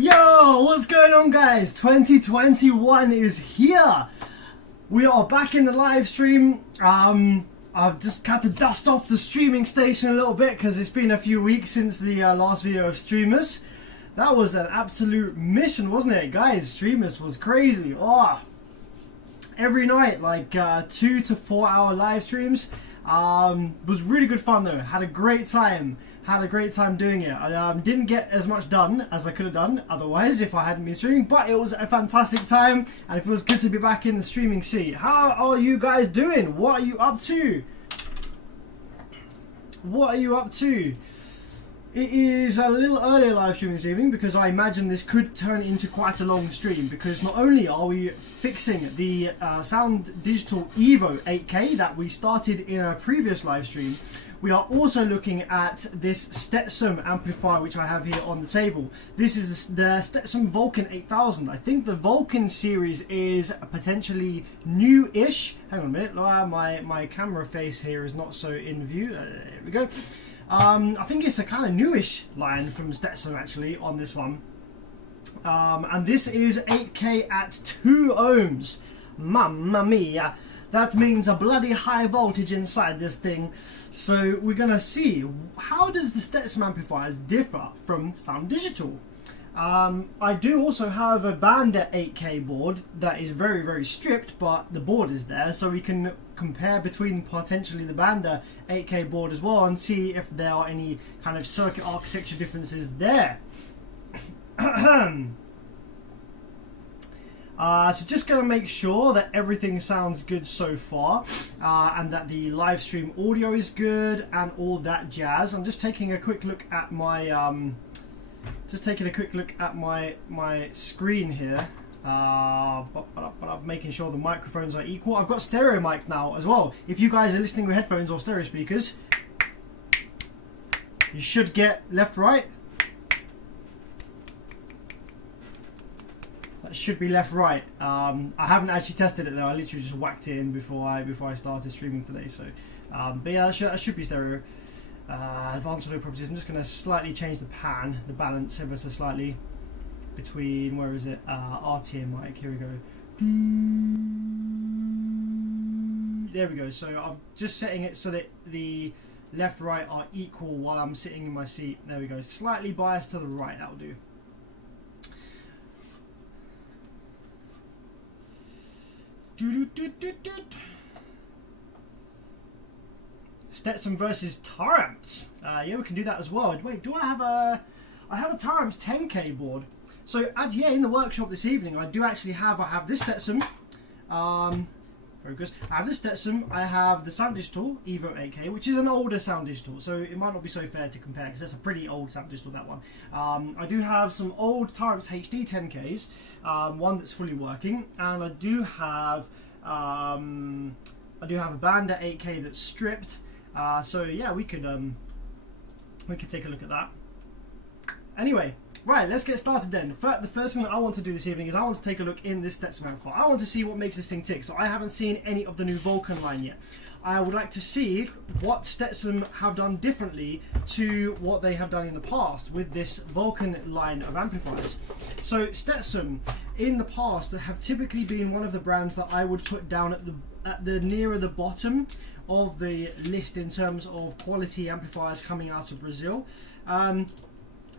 Yo, what's going on, guys? 2021 is here. We are back in the live stream. I've just had to dust off the streaming station a little bit because it's been a few weeks since the last video of Streamers. That was an absolute mission, wasn't it, guys? Streamers was crazy. Oh, every night, like 2 to 4 hour live streams. Was really good fun though. Had a great time. Doing it. I didn't get as much done as I could have done otherwise if I hadn't been streaming, but it was a fantastic time and it feels good to be back in the streaming seat. How are you guys doing? What are you up to? It is a little earlier live stream this evening because I imagine this could turn into quite a long stream, because not only are we fixing the Sound Digital Evo 8K that we started in a previous live stream, we are also looking at this Stetsom amplifier which I have here on the table. This is the Stetsom Vulcan 8000. I think the Vulcan series is potentially new-ish. Hang on a minute, my camera face here is not so in view. There we go. I think it's a kind of newish line from Stetsom actually on this one. And this is 8K at 2 ohms. Mamma mia. That means a bloody high voltage inside this thing. So we're going to see, how does the Stetsom amplifiers differ from Sound Digital? I do also have a Bandit 8K board that is very, very stripped, but the board is there, so we can compare between potentially the Bandit 8K board as well and see if there are any kind of circuit architecture differences there. So just going to make sure that everything sounds good so far, and that the live stream audio is good and all that jazz. I'm just taking a quick look at my my screen here, but I'm making sure the microphones are equal. I've got stereo mics now as well. If you guys are listening with headphones or stereo speakers, you should get left, right. Should be left, right. I haven't actually tested it though. I literally just whacked it in before I started streaming today. So, but yeah, that should be stereo. Advanced audio properties. I'm just going to slightly change the balance ever so slightly between, where is it? RTA mic. Here we go. There we go. So I'm just setting it so that the left, right are equal while I'm sitting in my seat. There we go. Slightly biased to the right. That'll do. Stetsom versus Taramps. Yeah, we can do that as well. Wait, do I have a Taramps 10K board? So in the workshop this evening, I have this Stetsom. Very good. I have this Stetsom. I have the Sound Digital Evo 8K, which is an older Sound Digital, so it might not be so fair to compare because that's a pretty old Sound Digital, that one. I do have some old Taramps HD 10Ks, one that's fully working, and I do have a Bandit 8K that's stripped. So yeah, we could take a look at that. Anyway, right, let's get started then. The first thing that I want to do this evening is I want to take a look in this Stetsom amplifier. I want to see what makes this thing tick. So I haven't seen any of the new Vulcan line yet. I would like to see what Stetsom have done differently to what they have done in the past with this Vulcan line of amplifiers. So Stetsom in the past have typically been one of the brands that I would put down at the nearer the bottom of the list in terms of quality amplifiers coming out of Brazil.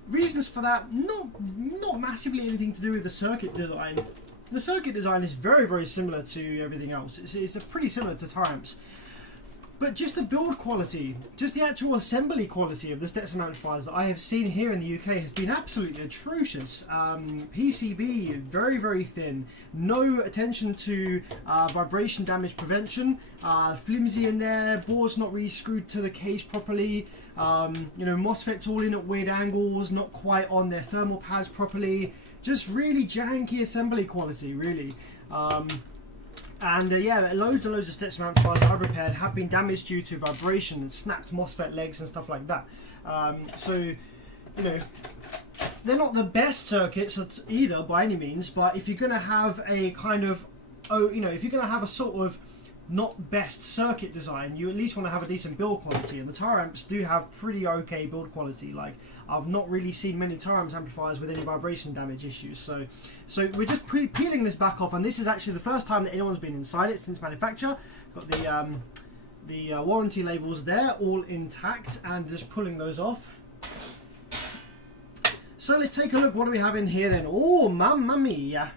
Reasons for that, not massively anything to do with the circuit design. The circuit design is very, very similar to everything else. It's pretty similar to Taramps. But just the build quality, just the actual assembly quality of the Stetsom amplifiers that I have seen here in the UK has been absolutely atrocious. PCB, very, very thin. No attention to vibration damage prevention. Flimsy in there, boards not really screwed to the case properly. MOSFETs all in at weird angles, not quite on their thermal pads properly. Just really janky assembly quality, really. Yeah, loads and loads of Stetsom amplifiers that I've repaired have been damaged due to vibration and snapped MOSFET legs and stuff like that. They're not the best circuits either by any means, but if you're going to have a kind of, if you're going to have a sort of not best circuit design, you at least want to have a decent build quality, and the tire amps do have pretty okay build quality. Like, I've not really seen many tire amps amplifiers with any vibration damage issues. So we're just peeling this back off, and this is actually the first time that anyone's been inside it since manufacture. Got the warranty labels there, all intact, and just pulling those off. So let's take a look. What do we have in here then? Oh, mamma mia,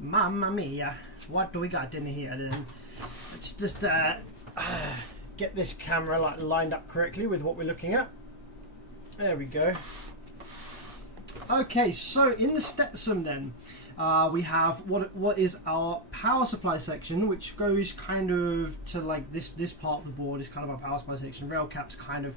mamma mia! What do we got in here then? Let's just get this camera like lined up correctly with what we're looking at. There we go. Okay, so in the Stetsom then, we have what is our power supply section, which goes kind of to like this part of the board is kind of our power supply section. Rail caps kind of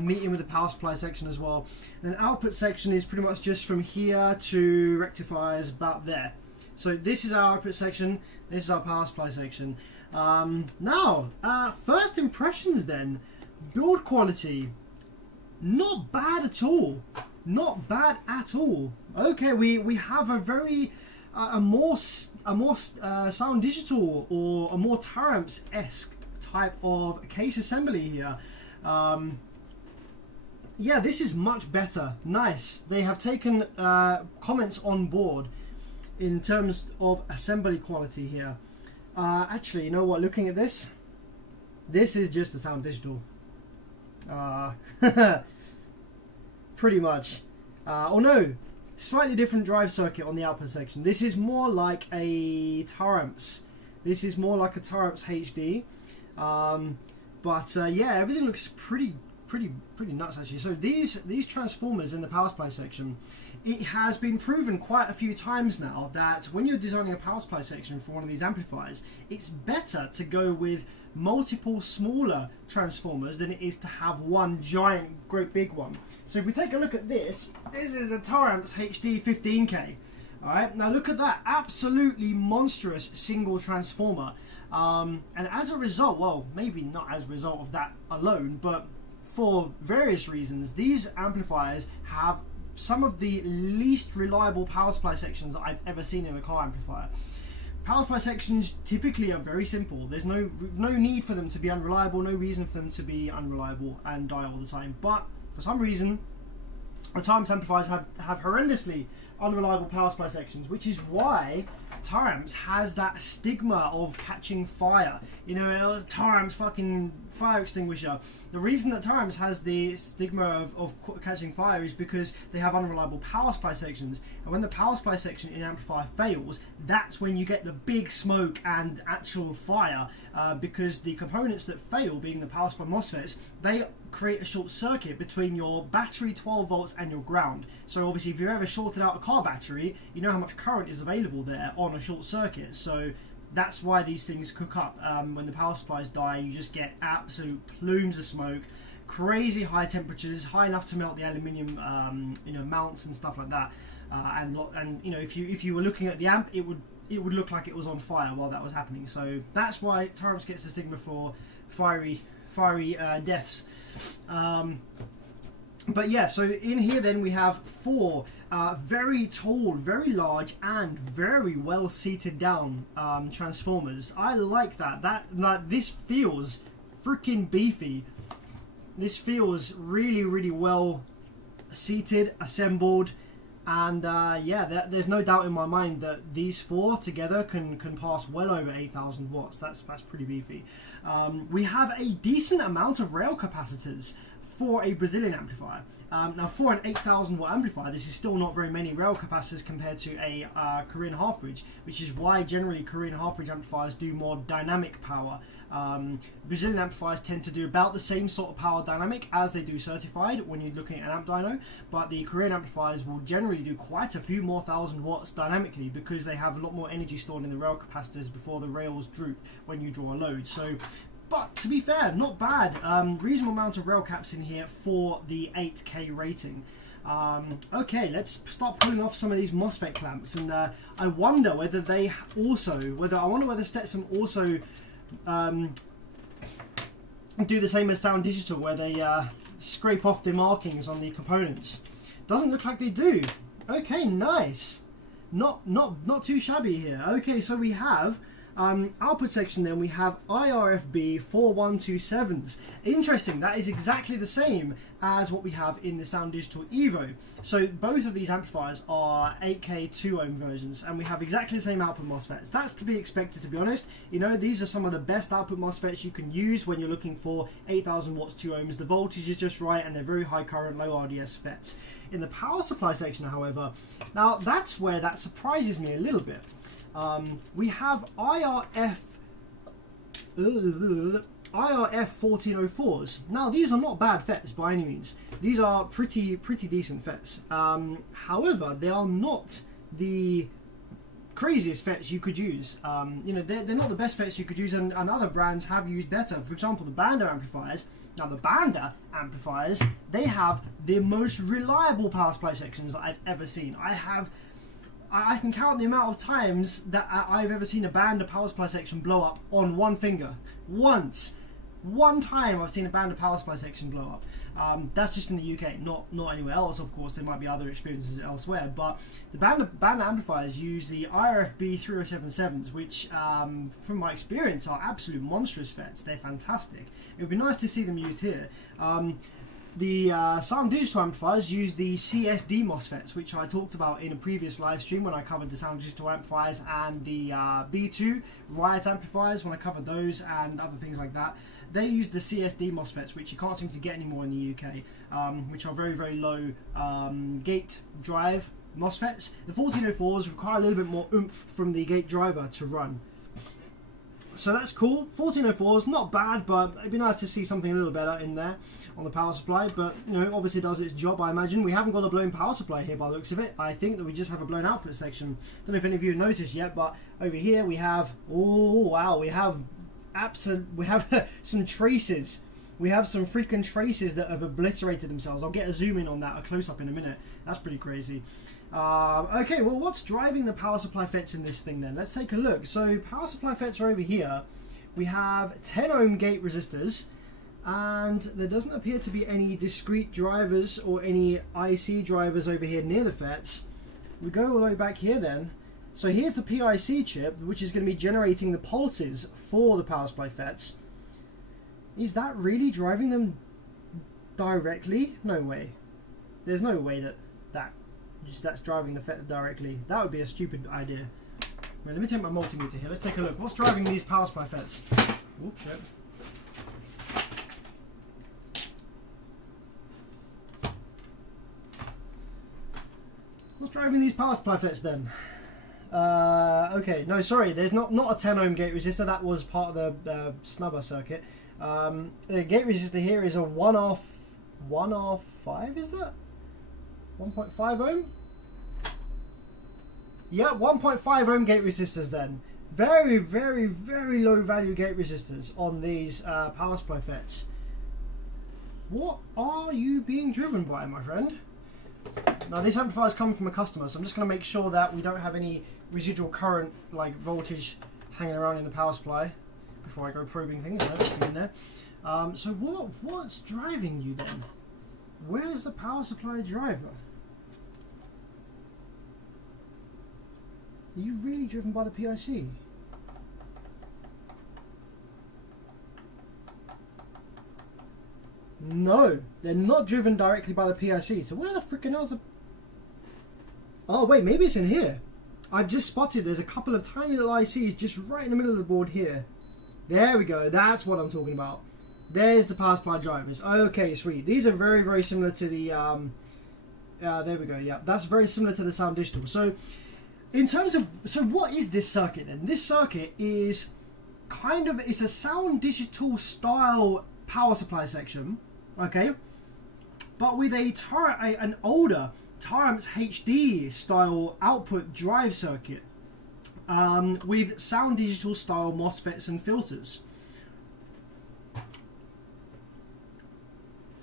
meet in with the power supply section as well. And then output section is pretty much just from here to rectifiers about there. So this is our output section, this is our power supply section. Now, first impressions then, build quality, not bad at all. Not bad at all. Okay, we have a very a more sound digital or a more Taramps-esque type of case assembly here. Yeah, this is much better. Nice. They have taken comments on board in terms of assembly quality here. Actually, you know what? Looking at this is just a sound digital. Pretty much. Oh no, slightly different drive circuit on the output section. This is more like a Taramps. This is more like a Taramps HD. But yeah, everything looks pretty nuts actually. So these transformers in the power supply section, it has been proven quite a few times now that when you're designing a power supply section for one of these amplifiers, it's better to go with multiple smaller transformers than it is to have one giant, great big one. So if we take a look at this is the Taramps HD 15K. Alright, now look at that, absolutely monstrous single transformer. And as a result, well, maybe not as a result of that alone, but for various reasons, these amplifiers have some of the least reliable power supply sections that I've ever seen in a car amplifier. Power supply sections typically are very simple. There's no need for them to be unreliable, no reason for them to be unreliable and die all the time. But for some reason, the Taramps amplifiers have horrendously unreliable power supply sections, which is why Taramps has that stigma of catching fire. You know, Taramps fucking fire extinguisher. The reason that Taramps has the stigma of catching fire is because they have unreliable power supply sections, and when the power supply section in an amplifier fails, that's when you get the big smoke and actual fire, because the components that fail, being the power supply MOSFETs, they create a short circuit between your battery 12 volts and your ground. So obviously if you've ever shorted out a car battery, you know how much current is available there on a short circuit. So that's why these things cook up. When the power supplies die, you just get absolute plumes of smoke, crazy high temperatures, high enough to melt the aluminium mounts and stuff like that. And you know, if you were looking at the amp, it would look like it was on fire while that was happening. So that's why Taramps gets the stigma for fiery deaths. But yeah, so in here then we have four very tall, very large, and very well seated down transformers. I like that. This feels freaking beefy. This feels really well seated, assembled, and yeah, there's no doubt in my mind that these four together can pass well over 8,000 watts. That's pretty beefy. We have a decent amount of rail capacitors for a Brazilian amplifier. Now for an 8,000 watt amplifier, this is still not very many rail capacitors compared to a Korean half bridge, which is why generally Korean half bridge amplifiers do more dynamic power. Brazilian amplifiers tend to do about the same sort of power dynamic as they do certified when you're looking at an amp dyno, but the Korean amplifiers will generally do quite a few more thousand watts dynamically because they have a lot more energy stored in the rail capacitors before the rails droop when you draw a load. So, but to be fair, not bad. Reasonable amount of rail caps in here for the 8K rating. Okay, let's start pulling off some of these MOSFET clamps, and I wonder whether they also, whether Stetsom also do the same as Sound Digital, where they scrape off the markings on the components. Doesn't look like they do. Okay, nice. Not too shabby here. Okay, so we have Output section then we have IRFB 4127s. Interesting, that is exactly the same as what we have in the Sound Digital Evo. So both of these amplifiers are 8K 2 ohm versions, and we have exactly the same output MOSFETs. That's to be expected, to be honest. You know, these are some of the best output MOSFETs you can use when you're looking for 8000 watts 2 ohms. The voltage is just right and they're very high current, low RDS FETs. In the power supply section, however, now that's where that surprises me a little bit. We have IRF 1404s. Now these are not bad FETs by any means. These are pretty decent FETs. However, they are not the craziest FETs you could use. You know, they're not the best FETs you could use, and other brands have used better. For example, the Banda amplifiers. Now the Banda amplifiers, they have the most reliable power supply sections that I've ever seen. I can count the amount of times that I've ever seen a Banda power supply section blow up on one finger. Once. One time I've seen a Banda power supply section blow up. That's just in the UK, not anywhere else. Of course, there might be other experiences elsewhere, but the Banda amplifiers use the IRFB 3077s, which, from my experience, are absolute monstrous FETs. They're fantastic. It would be nice to see them used here. The Sound Digital amplifiers use the CSD MOSFETs, which I talked about in a previous live stream when I covered the Sound Digital amplifiers, and the B2 Riot amplifiers when I covered those and other things like that. They use the CSD MOSFETs, which you can't seem to get anymore in the UK, which are very low gate drive MOSFETs. The 1404s require a little bit more oomph from the gate driver to run. So that's cool. 1404s, not bad, but it'd be nice to see something a little better in there on the power supply, but you know, obviously does its job, I imagine. We haven't got a blown power supply here by the looks of it. I think that we just have a blown output section. Don't know if any of you have noticed yet, but over here we have, oh wow, we have some traces. We have some freaking traces that have obliterated themselves. I'll get a zoom in on that, a close up in a minute. That's pretty crazy. Okay, well, what's driving the power supply FETs in this thing then? Let's take a look. So power supply FETs are over here. We have 10 ohm gate resistors, and there doesn't appear to be any discrete drivers or any IC drivers over here near the FETs. We go all the way back here then. So here's the PIC chip, which is going to be generating the pulses for the power supply FETs. Is that really driving them directly? No way. There's no way that's driving the FETs directly. That would be a stupid idea. Right, let me take my multimeter here. Let's take a look. What's driving these power supply FETs? Oops, shit. What's driving these power supply FETs then? Okay, no, sorry, there's not a 10 ohm gate resistor. That was part of the snubber circuit. The gate resistor here is a 1R5, is that? 1.5 ohm? Yeah, 1.5 ohm gate resistors then. Very low value gate resistors on these power supply FETs. What are you being driven by, my friend? Now this amplifier is coming from a customer, so I'm just going to make sure that we don't have any residual current, like voltage, hanging around in the power supply before I go probing things. No, nothing in there. So what's driving you then? Where's the power supply driver? Are you really driven by the PIC? No, they're not driven directly by the PIC. So where the freaking hell's the... Oh wait, maybe it's in here. I've just spotted there's a couple of tiny little ICs just right in the middle of the board here. There we go, that's what I'm talking about. There's the power supply drivers. Okay, sweet. These are very similar to the... there we go, yeah. That's very similar to the Sound Digital. So, in terms of... So what is this circuit then? This circuit is kind of... It's a Sound Digital style power supply section. Okay, but with an older Taramps HD style output drive circuit, with Sound Digital style MOSFETs and filters.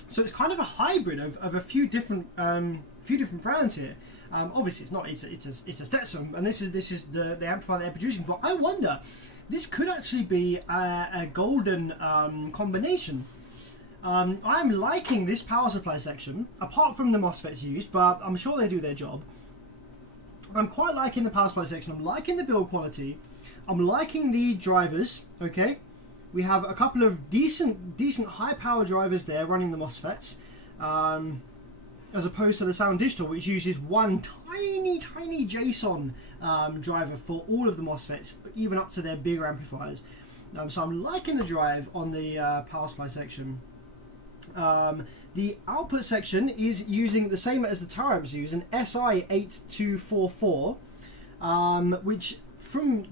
So it's kind of a hybrid of a few different brands here. Obviously, it's not. It's a Stetsom, and this is the amplifier they're producing. But I wonder, this could actually be a golden combination. I'm liking this power supply section, apart from the MOSFETs used, but I'm sure they do their job. I'm quite liking the power supply section. I'm liking the build quality. I'm liking the drivers. Okay, we have a couple of decent high power drivers there running the MOSFETs, as opposed to the Sound Digital, which uses one tiny JSON driver for all of the MOSFETs, even up to their bigger amplifiers. So I'm liking the drive on the power supply section. The output section is using the same as the Taramps use, an SI8244, which,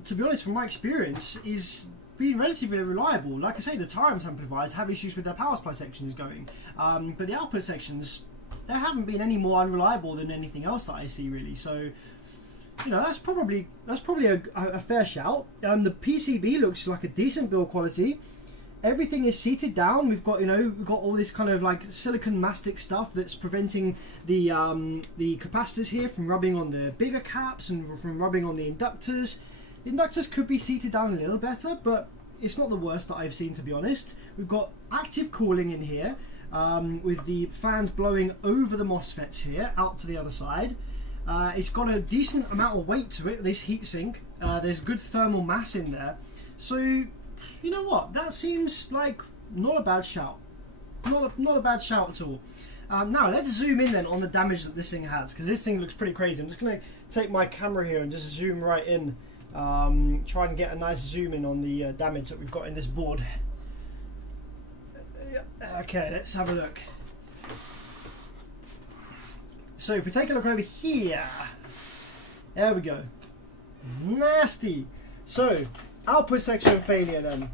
to be honest, from my experience, is being relatively reliable. Like I say, the Taramps amplifiers have issues with their power supply sections going, but the output sections, there haven't been any more unreliable than anything else that I see, really. So, you know, that's probably a fair shout. The PCB looks like a decent build quality. Everything is seated down. We've got all this kind of like silicon mastic stuff that's preventing the capacitors here from rubbing on the bigger caps and from rubbing on the inductors. The inductors could be seated down a little better, but it's not the worst that I've seen, to be honest. We've got active cooling in here, with the fans blowing over the MOSFETs here out to the other side. It's got a decent amount of weight to it, this heatsink. There's good thermal mass in there. So, you know what? That seems like not a bad shout. Not a bad shout at all. Now, let's zoom in then on the damage that this thing has, because this thing looks pretty crazy. I'm just going to take my camera here and just zoom right in. Try and get a nice zoom in on the damage that we've got in this board. Okay, let's have a look. So if we take a look over here, there we go. Nasty. So, output section failure then.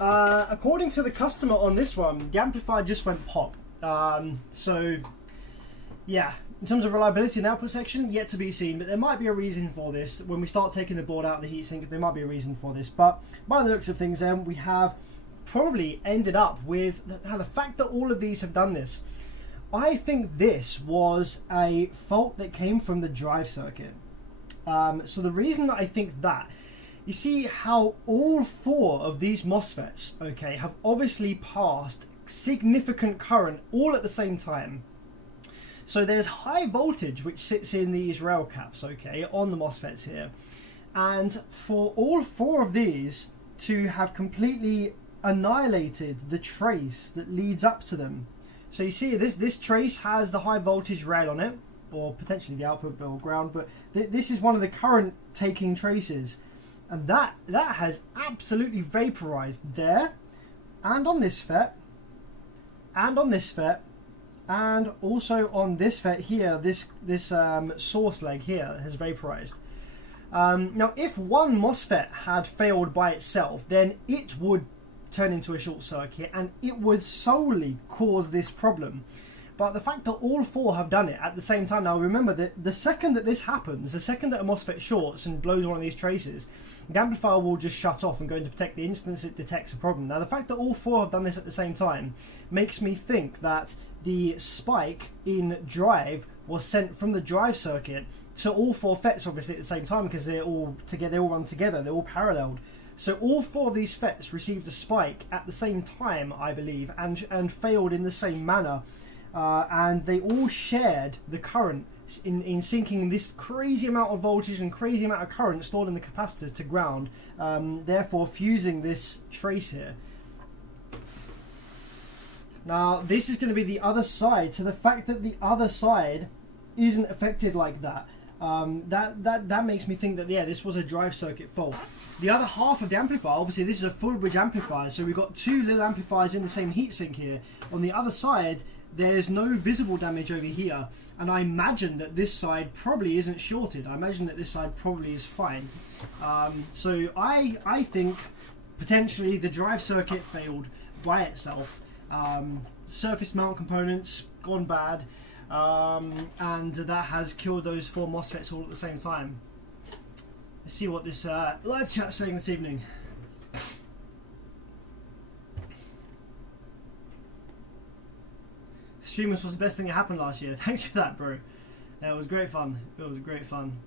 According to the customer on this one, the amplifier just went pop. So, yeah, in terms of reliability in the output section, yet to be seen, but there might be a reason for this. When we start taking the board out of the heatsink, there might be a reason for this. But by the looks of things then, we have probably ended up with the fact that all of these have done this. I think this was a fault that came from the drive circuit. So the reason that I think that, you see how all four of these MOSFETs, okay, have obviously passed significant current all at the same time. So there's high voltage which sits in these rail caps, okay, on the MOSFETs here. And for all four of these to have completely annihilated the trace that leads up to them. So you see this trace has the high voltage rail on it, or potentially the output or ground, but this is one of the current taking traces. And that has absolutely vaporized there, and on this FET, and on this FET, and also on this FET here, this source leg here has vaporized. Now, if one MOSFET had failed by itself, then it would turn into a short circuit and it would solely cause this problem. But the fact that all four have done it at the same time, now remember that the second that this happens, the second that a MOSFET shorts and blows one of these traces, the amplifier will just shut off and go into protect the instant it detects a problem. Now the fact that all four have done this at the same time makes me think that the spike in drive was sent from the drive circuit to all four FETs obviously at the same time, because they're all together, they all run together, they're all paralleled. So all four of these FETs received a spike at the same time, I believe, and failed in the same manner. And they all shared the current in syncing this crazy amount of voltage and crazy amount of current stored in the capacitors to ground, therefore fusing this trace here. Now this is going to be the other side, so the fact that the other side isn't affected like that, that makes me think that, yeah, this was a drive circuit fault. The other half of the amplifier, obviously this is a full bridge amplifier, so we've got two little amplifiers in the same heatsink here. On the other side, there's no visible damage over here, and I imagine that this side probably isn't shorted. I imagine that this side probably is fine. So I think potentially the drive circuit failed by itself. Surface mount components gone bad, and that has killed those four MOSFETs all at the same time. Let's see what this live chat's saying this evening. Streamers was the best thing that happened last year. Thanks for that, bro. Yeah, it was great fun. It was great fun.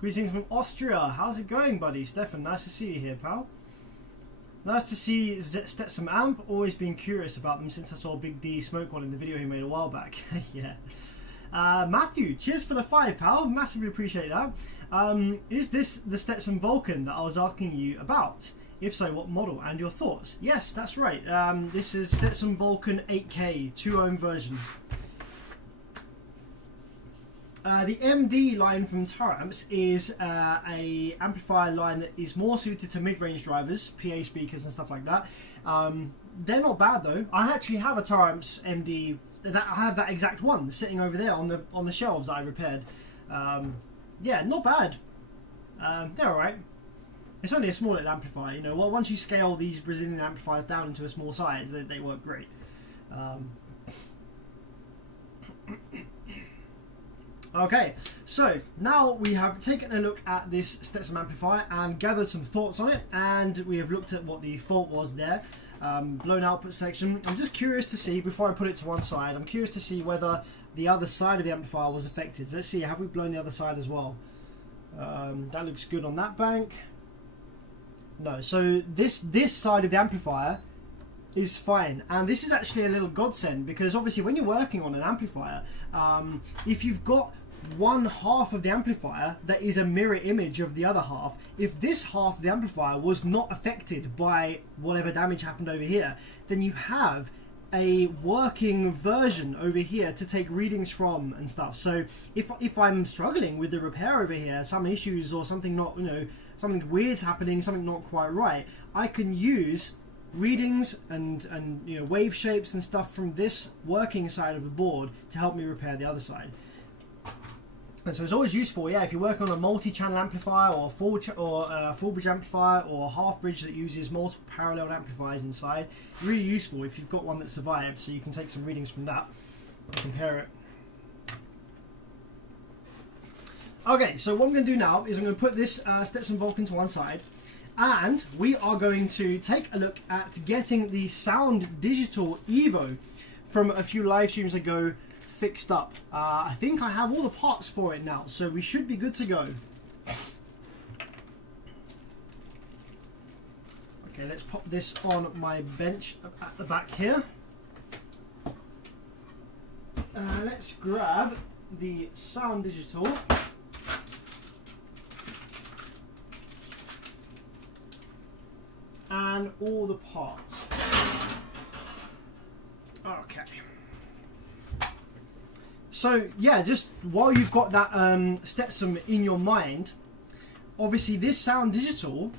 Greetings from Austria. How's it going, buddy? Stefan, nice to see you here, pal. Nice to see Stetsom Amp. Always been curious about them since I saw Big D smoke one in the video he made a while back. Yeah. Matthew, cheers for the 5, pal. Massively appreciate that. Is this the Stetsom Vulcan that I was asking you about? If so, what model and your thoughts? Yes, that's right. This is Stetsom Vulcan 8K 2-ohm version. The MD line from Taramps is a amplifier line that is more suited to mid-range drivers, PA speakers and stuff like that. They're not bad though. I actually have a Taramps MD. I have that exact one sitting over there on the shelves that I repaired. Yeah, not bad. They're alright. It's only a small little amplifier, you know. Well, once you scale these Brazilian amplifiers down into a small size, they work great. Okay, so now we have taken a look at this Stetsom amplifier and gathered some thoughts on it, and we have looked at what the fault was there. Blown output section. I'm just curious to see, before I put it to one side, I'm curious to see whether the other side of the amplifier was affected. Let's see, have we blown the other side as well? That looks good on that bank. No, so this side of the amplifier is fine, and this is actually a little godsend, because obviously when you're working on an amplifier, if you've got one half of the amplifier that is a mirror image of the other half, if this half of the amplifier was not affected by whatever damage happened over here, then you have a working version over here to take readings from and stuff. So if I'm struggling with the repair over here, some issues or something not, you know, something weird's happening, something not quite right, I can use readings and you know, wave shapes and stuff from this working side of the board to help me repair the other side. And so it's always useful, yeah, if you're working on a multi-channel amplifier or full bridge amplifier or a half bridge that uses multiple parallel amplifiers inside. Really useful if you've got one that survived, so you can take some readings from that and compare it. Okay, so what I'm going to do now is I'm going to put this Stetsom Vulcan to one side, and we are going to take a look at getting the Sound Digital Evo from a few live streams ago fixed up. I think I have all the parts for it now, so we should be good to go. Okay, let's pop this on my bench at the back here. Let's grab the Sound Digital. And all the parts. Okay. So yeah, just while you've got that Stetsom in your mind, obviously this Sound Digital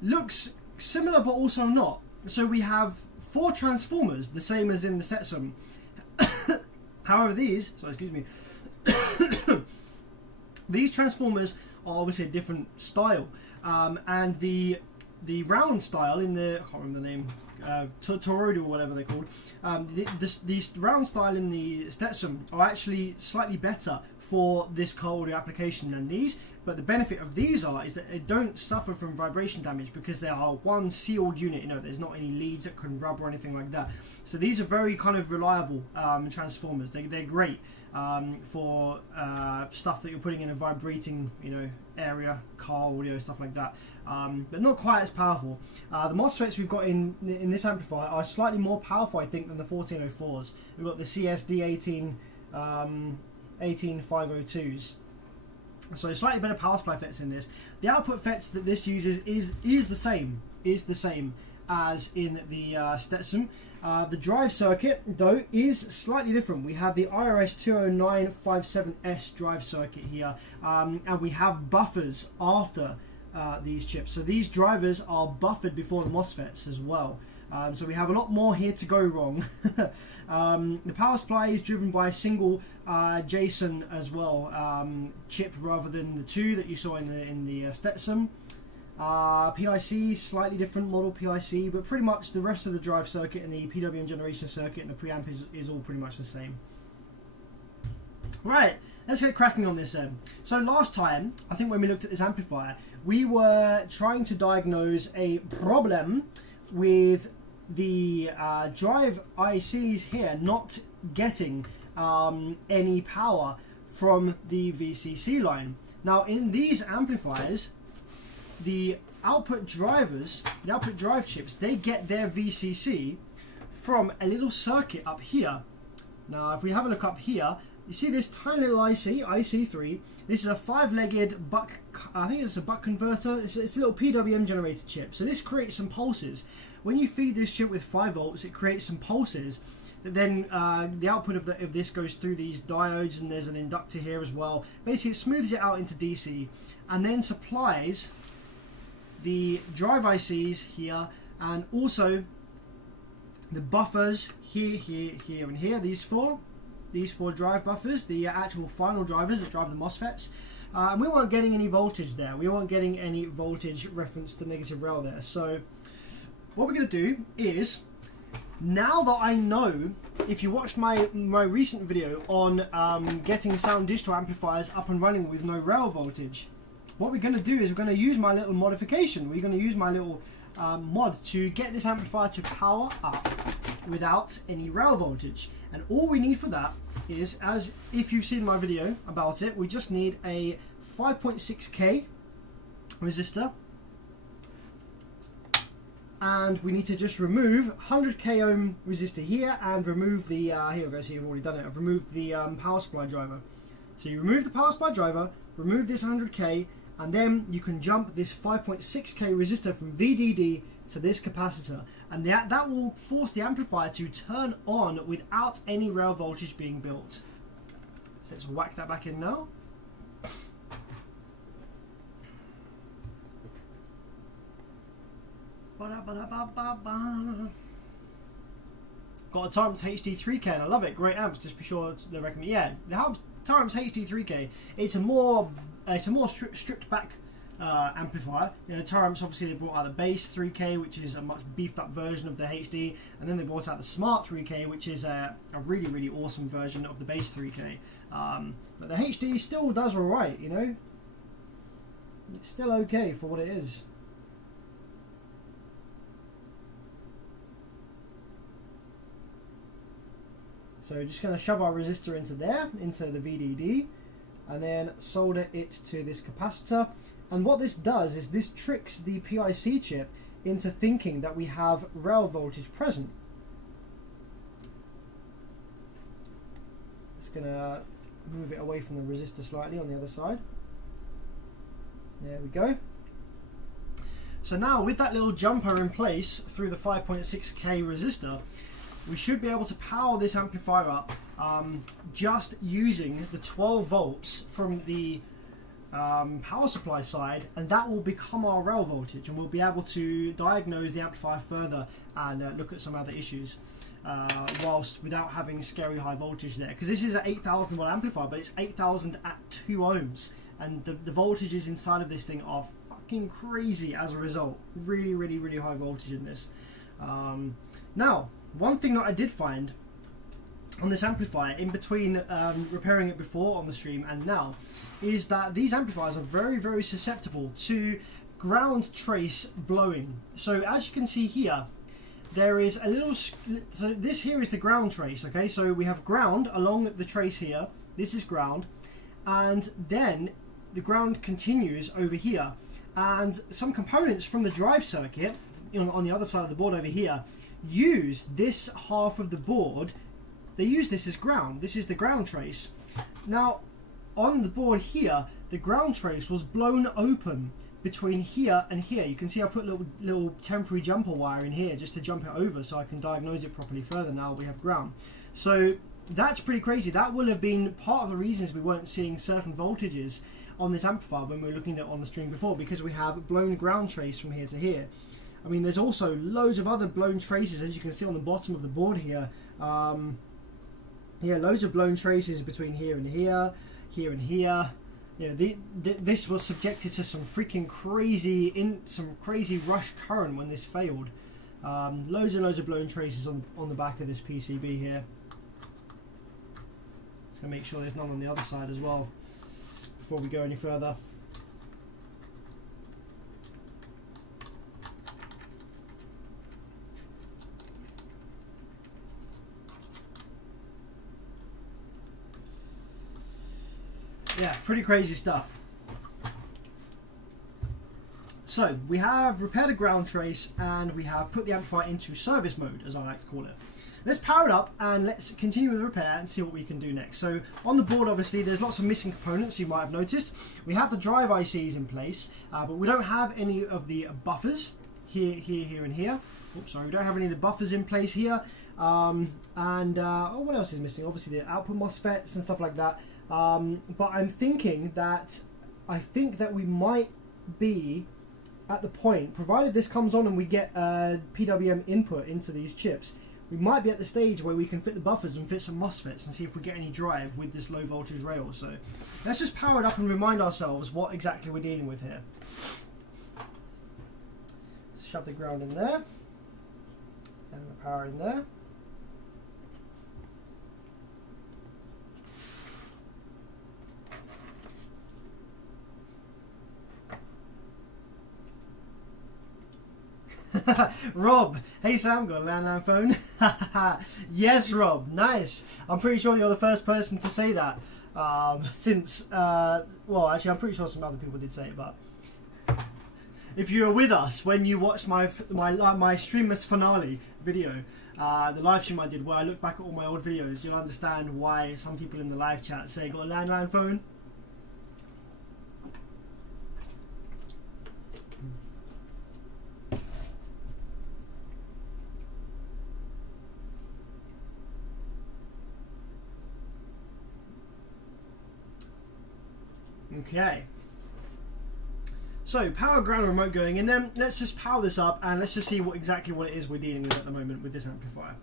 looks similar but also not. So we have 4 transformers, the same as in the Stetsom. However, these transformers are obviously a different style, and the round style in the, I can't remember the name, Toroidal or whatever they're called, the round style in the Stetsom are actually slightly better for this car audio application than these. But the benefit of these is that they don't suffer from vibration damage because they are one sealed unit. You know, there's not any leads that can rub or anything like that. So these are very kind of reliable transformers. They're great for stuff that you're putting in a vibrating, you know, area, car audio, stuff like that. But not quite as powerful. The MOSFETs we've got in this amplifier are slightly more powerful, I think, than the 1404s. We've got the CSD 18502s. So slightly better power supply FETs in this. The output FETs that this uses is the same as in the Stetsom. The drive circuit though is slightly different. We have the IRS 20957S drive circuit here, and we have buffers after these chips. So these drivers are buffered before the MOSFETs as well. So we have a lot more here to go wrong. The power supply is driven by a single JSON as well chip rather than the 2 that you saw in the Stetsom. PIC, slightly different model PIC, but pretty much the rest of the drive circuit and the PWM generation circuit and the preamp is all pretty much the same. Right, let's get cracking on this then. So last time, I think when we looked at this amplifier, we were trying to diagnose a problem with the drive ICs here not getting any power from the VCC line. Now in these amplifiers, the output drivers, the output drive chips, they get their VCC from a little circuit up here. Now if we have a look up here, you see this tiny little IC, IC3. This is a 5-legged buck, I think it's a buck converter. It's a little PWM generated chip. So this creates some pulses. When you feed this chip with 5 volts, it creates some pulses. Then the output of this goes through these diodes, and there's an inductor here as well. Basically, it smooths it out into DC, and then supplies the drive ICs here, and also the buffers here, here, and here. These four drive buffers, the actual final drivers that drive the MOSFETs. And we weren't getting any voltage there. We weren't getting any voltage reference to negative rail there. So what we're going to do is, now that I know, if you watched my recent video on getting sound digital amplifiers up and running with no rail voltage, what we're going to do is we're going to use my little modification. We're going to use my little mod to get this amplifier to power up without any rail voltage. And all we need for that is, as if you've seen my video about it, we just need a 5.6K resistor, and we need to just remove 100K ohm resistor here and remove the here we go, see, I've already done it. I've removed the power supply driver. So you remove the power supply driver, remove this 100K, and then you can jump this 5.6K resistor from VDD to this capacitor, and that will force the amplifier to turn on without any rail voltage being built. So let's whack that back in now. Got a Tarams HD3K, and I love it. Great amps. Just be sure to recommend. Yeah, the Tarams HD3K. It's a more stripped back amplifier. You know, Tarams, obviously they brought out the Bass 3K, which is a much beefed up version of the HD, and then they brought out the Smart 3K, which is a really awesome version of the Bass 3K. But the HD still does alright, you know. It's still okay for what it is. So just going to shove our resistor into there, into the VDD, and then solder it to this capacitor. And what this does is this tricks the PIC chip into thinking that we have rail voltage present. Just going to move it away from the resistor slightly on the other side. There we go. So now with that little jumper in place through the 5.6K resistor, we should be able to power this amplifier up just using the 12 volts from the power supply side, and that will become our rail voltage, and we'll be able to diagnose the amplifier further and look at some other issues whilst without having scary high voltage there, because this is an 8,000 watt amplifier, but it's 8,000 at 2 ohms, and the voltages inside of this thing are fucking crazy as a result. Really high voltage in this. Now, one thing that I did find on this amplifier in between repairing it before on the stream and now is that these amplifiers are very susceptible to ground trace blowing. So as you can see here, there is a little, so this here is the ground trace, okay? So we have ground along the trace here, this is ground, and then the ground continues over here, and some components from the drive circuit, you know, on the other side of the board over here, use this half of the board. They use this as ground. This is the ground trace. Now on the board here, the ground trace was blown open between here and here. You can see I put little temporary jumper wire in here just to jump it over so I can diagnose it properly further now we have ground. So that's pretty crazy. That will have been part of the reasons we weren't seeing certain voltages on this amplifier when we were looking at it on the stream before, because we have blown ground trace from here to here. I mean, there's also loads of other blown traces, as you can see on the bottom of the board here. Yeah, loads of blown traces between here and here, here and here. You know, this was subjected to some freaking crazy rush current when this failed. Loads and loads of blown traces on the back of this PCB here. Just gonna make sure there's none on the other side as well before we go any further. Yeah, pretty crazy stuff. So we have repaired a ground trace and we have put the amplifier into service mode, as I like to call it. Let's power it up and let's continue with the repair and see what we can do next. So on the board, obviously, there's lots of missing components you might have noticed. We have the drive ICs in place, but we don't have any of the buffers here, and here. Oops, sorry, we don't have any of the buffers in place here. Oh, what else is missing? Obviously, the output MOSFETs and stuff like that. But I'm thinking that we might be at the point, provided this comes on and we get PWM input into these chips, we might be at the stage where we can fit the buffers and fit some MOSFETs and see if we get any drive with this low voltage rail. So let's just power it up and remind ourselves what exactly we're dealing with here. Let's shove the ground in there and the power in there. Rob, hey Sam, got a landline phone? Yes, Rob, nice. I'm pretty sure you're the first person to say that since, well, actually, I'm pretty sure some other people did say it, but if you were with us when you watched my Streamless Finale video, the live stream I did where I look back at all my old videos, you'll understand why some people in the live chat say got a landline phone. Okay, so power, ground, remote going, and then let's just power this up and let's just see exactly what it is we're dealing with at the moment with this amplifier.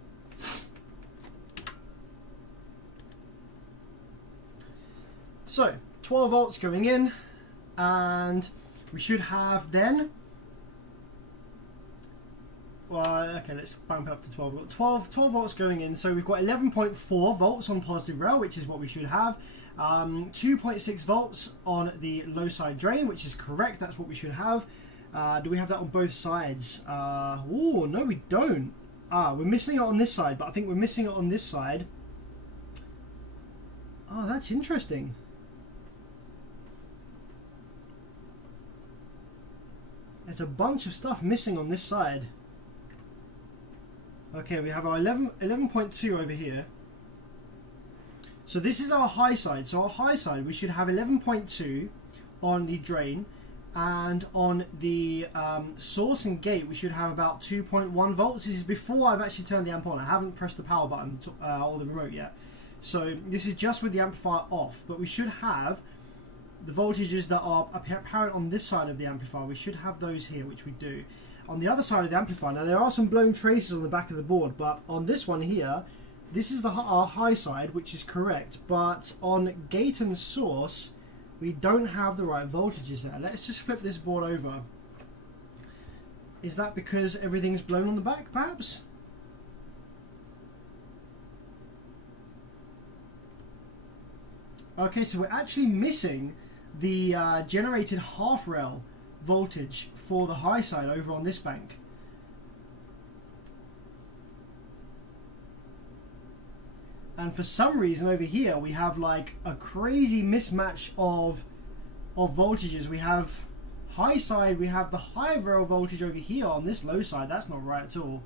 So 12 volts going in, and we should have then, well, okay, let's bump it up to 12. We've got 12 volts going in, so we've got 11.4 volts on positive rail, which is what we should have. 2.6 volts on the low side drain, which is correct, that's what we should have. Do we have that on both sides? Oh, no we don't. We're missing it on this side, but I think we're missing it on this side. Oh, that's interesting. There's a bunch of stuff missing on this side. Okay, we have our 11.2 over here. So this is our high side. So our high side, we should have 11.2 on the drain, and on the source and gate, we should have about 2.1 volts. This is before I've actually turned the amp on. I haven't pressed the power button or the remote yet. So this is just with the amplifier off, but we should have the voltages that are apparent on this side of the amplifier. We should have those here, which we do. On the other side of the amplifier, now there are some blown traces on the back of the board, but on this one here, this is our high side, which is correct, but on gate and source, we don't have the right voltages there. Let's just flip this board over. Is that because everything's blown on the back, perhaps? Okay, so we're actually missing the generated half rail voltage for the high side over on this bank. And for some reason over here we have like a crazy mismatch of voltages. We have high side, we have the high rail voltage over here on this low side. That's not right at all.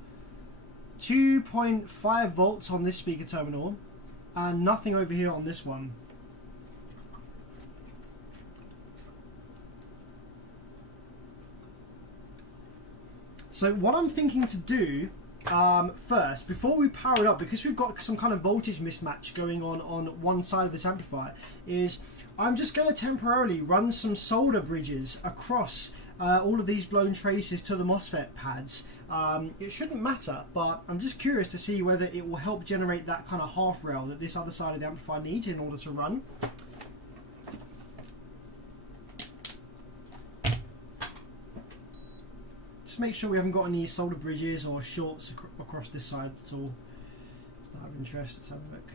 2.5 volts on this speaker terminal and nothing over here on this one. So what I'm thinking to do first, before we power it up, because we've got some kind of voltage mismatch going on one side of this amplifier, is I'm just going to temporarily run some solder bridges across all of these blown traces to the MOSFET pads. It shouldn't matter, but I'm just curious to see whether it will help generate that kind of half rail that this other side of the amplifier needs in order to run. Make sure we haven't got any solder bridges or shorts across this side at all. Just out of interest, let's have a look.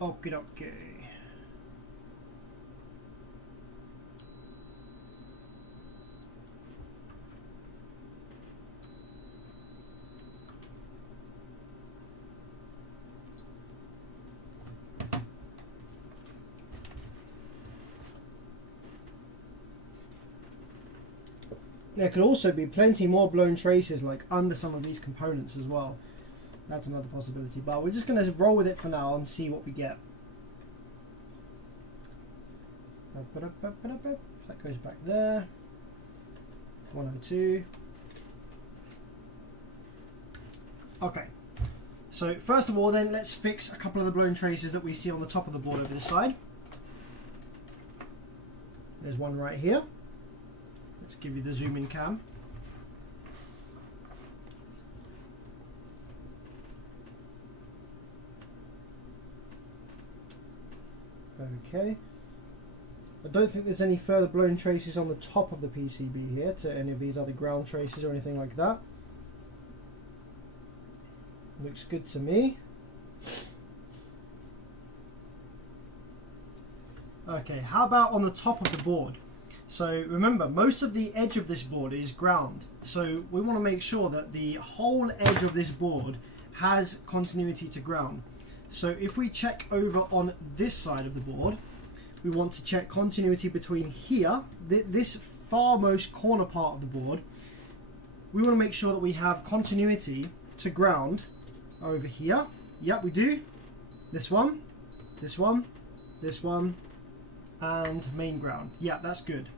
Okie dokie. There could also be plenty more blown traces like under some of these components as well. That's another possibility, but we're just going to roll with it for now and see what we get. That goes back there. 102. Okay, so first of all then, let's fix a couple of the blown traces that we see on the top of the board over this side. There's one right here. Let's give you the zoom in cam. Okay. I don't think there's any further blown traces on the top of the PCB here to any of these other ground traces or anything like that. Looks good to me. Okay, how about on the top of the board? So remember, most of the edge of this board is ground. So we want to make sure that the whole edge of this board has continuity to ground. So if we check over on this side of the board, we want to check continuity between here, this farmost corner part of the board. We want to make sure that we have continuity to ground over here. Yep, we do. This one, this one, this one, and main ground. Yeah, that's good.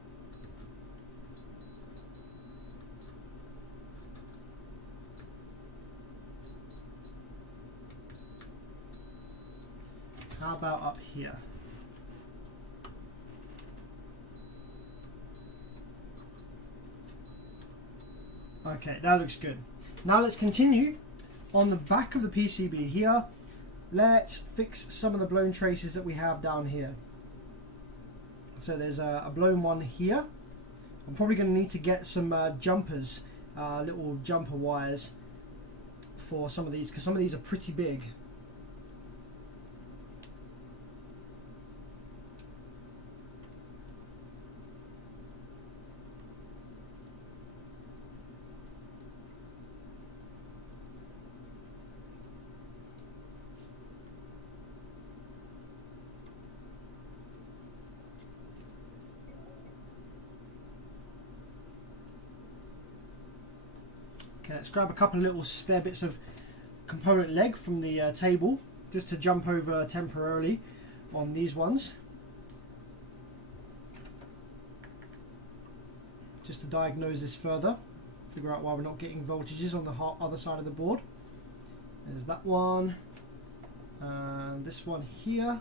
How about up here? Okay, that looks good. Now let's continue on the back of the PCB here. Let's fix some of the blown traces that we have down here. So there's a blown one here. I'm probably going to need to get some jumpers, little jumper wires for some of these, because some of these are pretty big. Okay, let's grab a couple of little spare bits of component leg from the table, just to jump over temporarily on these ones. Just to diagnose this further, figure out why we're not getting voltages on the other side of the board. There's that one, and this one here.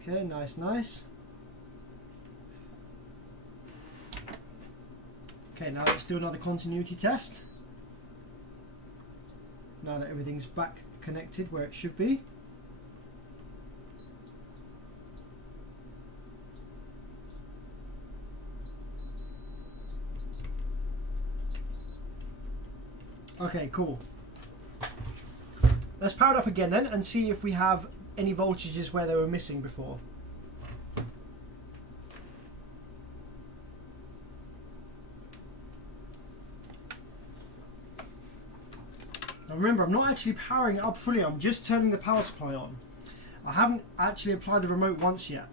Okay, nice, nice. Okay, now let's do another continuity test. Now that everything's back connected where it should be. Okay, cool. Let's power it up again then and see if we have any voltages where they were missing before. Now remember, I'm not actually powering it up fully, I'm just turning the power supply on. I haven't actually applied the remote once yet,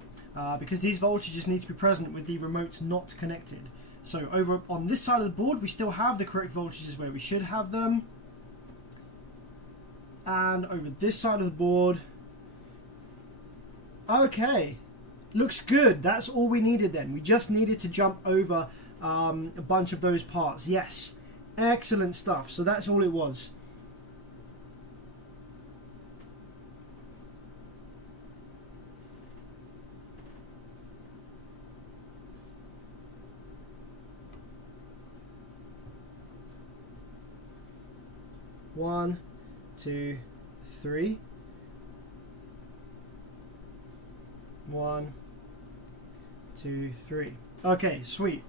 because these voltages need to be present with the remote not connected. So over on this side of the board, we still have the correct voltages where we should have them. And over this side of the board, okay, looks good. That's all we needed then. We just needed to jump over a bunch of those parts. Yes, excellent stuff. So that's all it was. One, two, three. 1, 2, 3. Okay, sweet.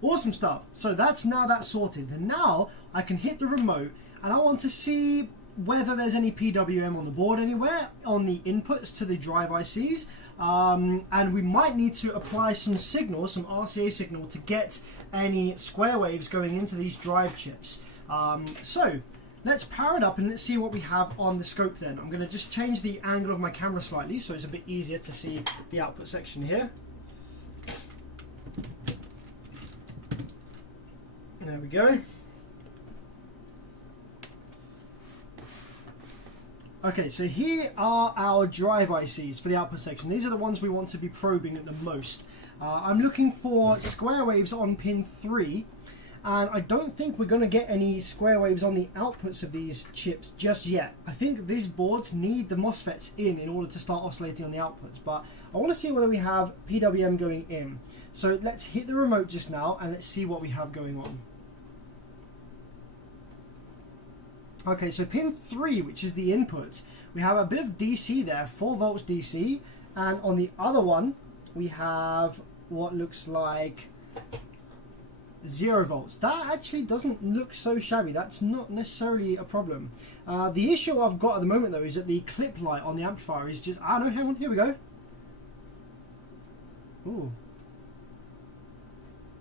Awesome stuff. So that's sorted. And now I can hit the remote and I want to see whether there's any PWM on the board anywhere, on the inputs to the drive ICs. And we might need to apply some signal, some RCA signal, to get any square waves going into these drive chips. So let's power it up and let's see what we have on the scope then. I'm going to just change the angle of my camera slightly so it's a bit easier to see the output section here. There we go. Okay, so here are our drive ICs for the output section. These are the ones we want to be probing at the most. I'm looking for square waves on pin 3, and I don't think we're going to get any square waves on the outputs of these chips just yet. I think these boards need the MOSFETs in order to start oscillating on the outputs, but I want to see whether we have PWM going in. So let's hit the remote just now and let's see what we have going on. Okay, so pin 3, which is the input, we have a bit of DC there, 4 volts DC, and on the other one we have what looks like 0 volts. That actually doesn't look so shabby. That's not necessarily a problem. The issue I've got at the moment though is that the clip light on the amplifier is just, I don't know, hang on, here we go. Ooh.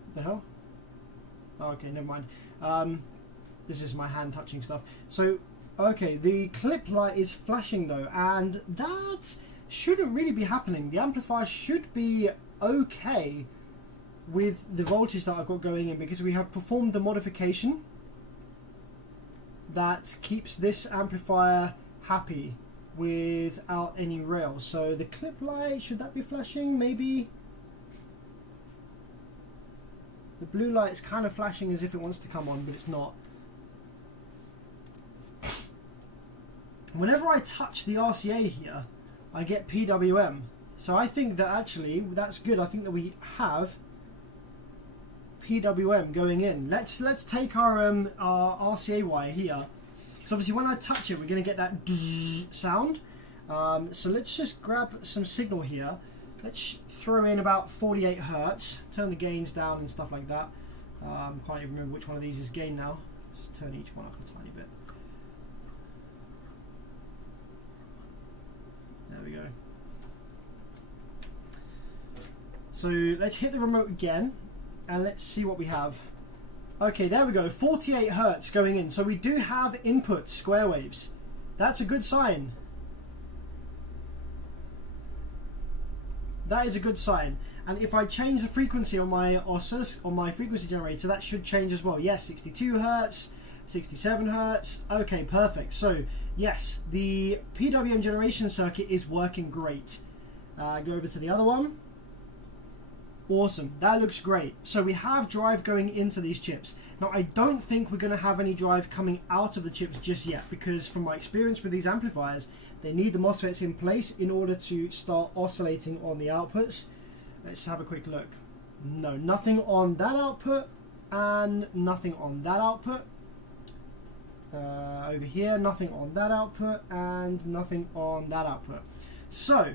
What the hell? Oh, okay, never mind. This is my hand touching stuff. So, okay, the clip light is flashing though, and that shouldn't really be happening. The amplifier should be okay with the voltage that I've got going in because we have performed the modification that keeps this amplifier happy without any rails. So the clip light, should that be flashing? Maybe. The blue light is kind of flashing as if it wants to come on, but it's not. Whenever I touch the RCA here, I get PWM. So I think that actually, that's good. I think that we have PWM going in. Let's take our RCA wire here. So obviously when I touch it, we're going to get that sound. So let's just grab some signal here. Let's throw in about 48 Hertz. Turn the gains down and stuff like that. Can't even remember which one of these is gain now. Just turn each one up a tiny bit. There we go. So let's hit the remote again and let's see what we have. Okay, there we go. 48 Hertz going in. So we do have input square waves. That's a good sign. That is a good sign. And if I change the frequency on my frequency generator, that should change as well. Yes, 62 Hertz, 67 Hertz. Okay, perfect. So yes, the PWM generation circuit is working great. Go over to the other one. Awesome, that looks great. So we have drive going into these chips. Now I don't think we're going to have any drive coming out of the chips just yet, because from my experience with these amplifiers, they need the MOSFETs in place in order to start oscillating on the outputs. Let's have a quick look. No, nothing on that output and nothing on that output. Over here, nothing on that output and nothing on that output. So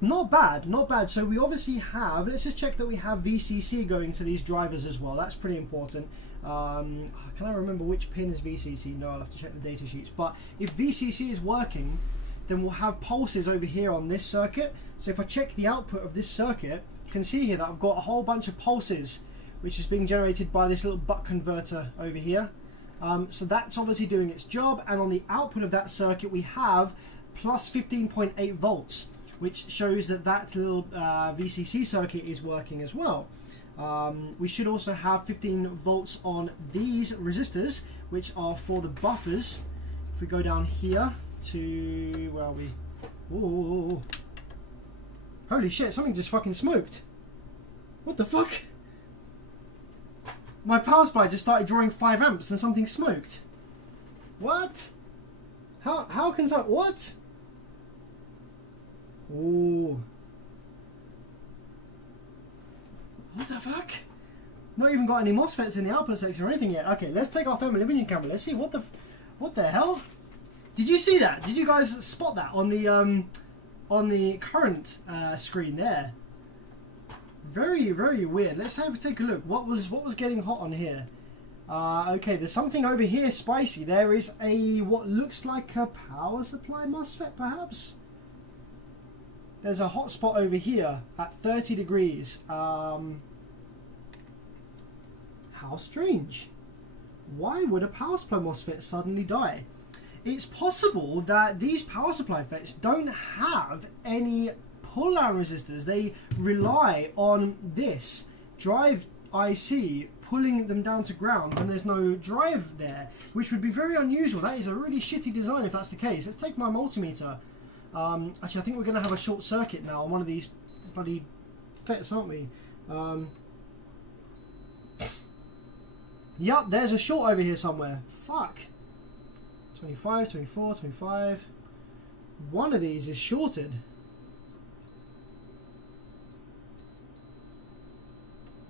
not bad, not bad. So we obviously have, let's just check that we have VCC going to these drivers as well. That's pretty important. Can I remember which pin is VCC? No, I'll have to check the data sheets. But if VCC is working, then we'll have pulses over here on this circuit. So if I check the output of this circuit, you can see here that I've got a whole bunch of pulses, which is being generated by this little buck converter over here. So that's obviously doing its job. And on the output of that circuit, we have plus 15.8 volts. Which shows that that little VCC circuit is working as well. We should also have 15 volts on these resistors, which are for the buffers. If we go down here to, where are we? Ooh. Holy shit, something just fucking smoked. What the fuck? My power supply just started drawing 5 amps and something smoked. What? How can that, what? Ooh. What the fuck? Not even got any MOSFETs in the output section or anything yet. Okay, let's take our thermal imaging camera. Let's see what the hell? Did you see that? Did you guys spot that on the current screen there? Very, very weird. Let's take a look. What was getting hot on here? Okay, there's something over here spicy. There is a what looks like a power supply MOSFET, perhaps. There's a hot spot over here at 30 degrees. How strange. Why would a power supply MOSFET suddenly die? It's possible that these power supply FETs don't have any pull-down resistors. They rely on this drive IC pulling them down to ground when there's no drive there, which would be very unusual. That is a really shitty design if that's the case. Let's take my multimeter. Actually, I think we're going to have a short circuit now on one of these bloody FETs, aren't we? Yup, there's a short over here somewhere. Fuck. 25, 24, 25. One of these is shorted.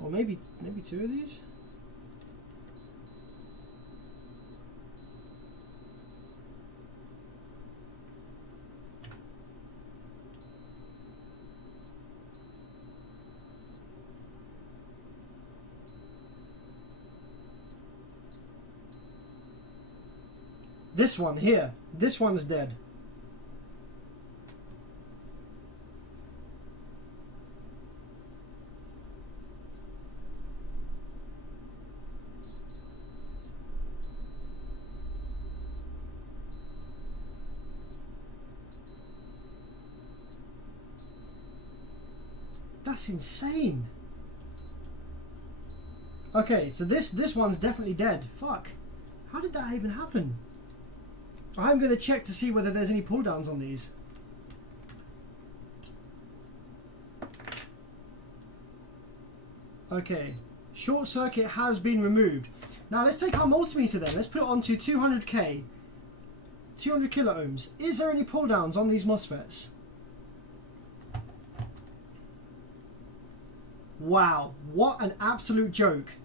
Or maybe two of these? This one here. This one's dead. That's insane. Okay, so this one's definitely dead. Fuck. How did that even happen? I'm going to check to see whether there's any pull downs on these. Okay, short circuit has been removed. Now let's take our multimeter then. Let's put it onto 200k, 200 kilo ohms. Is there any pull downs on these MOSFETs? Wow, what an absolute joke.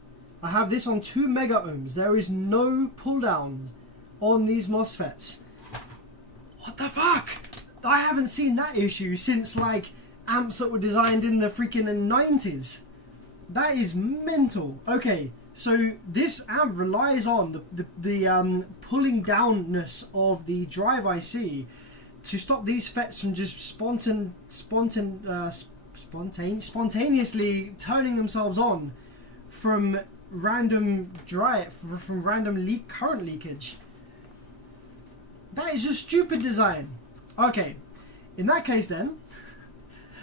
I have this on 2 mega ohms. There is no pull down on these MOSFETs. What the fuck? I haven't seen that issue since like amps that were designed in the freaking 90s. That is mental. Okay, so this amp relies on the pulling downness of the drive IC to stop these FETs from just spontaneously turning themselves on from random current leakage. That is just stupid design. Okay, in that case then,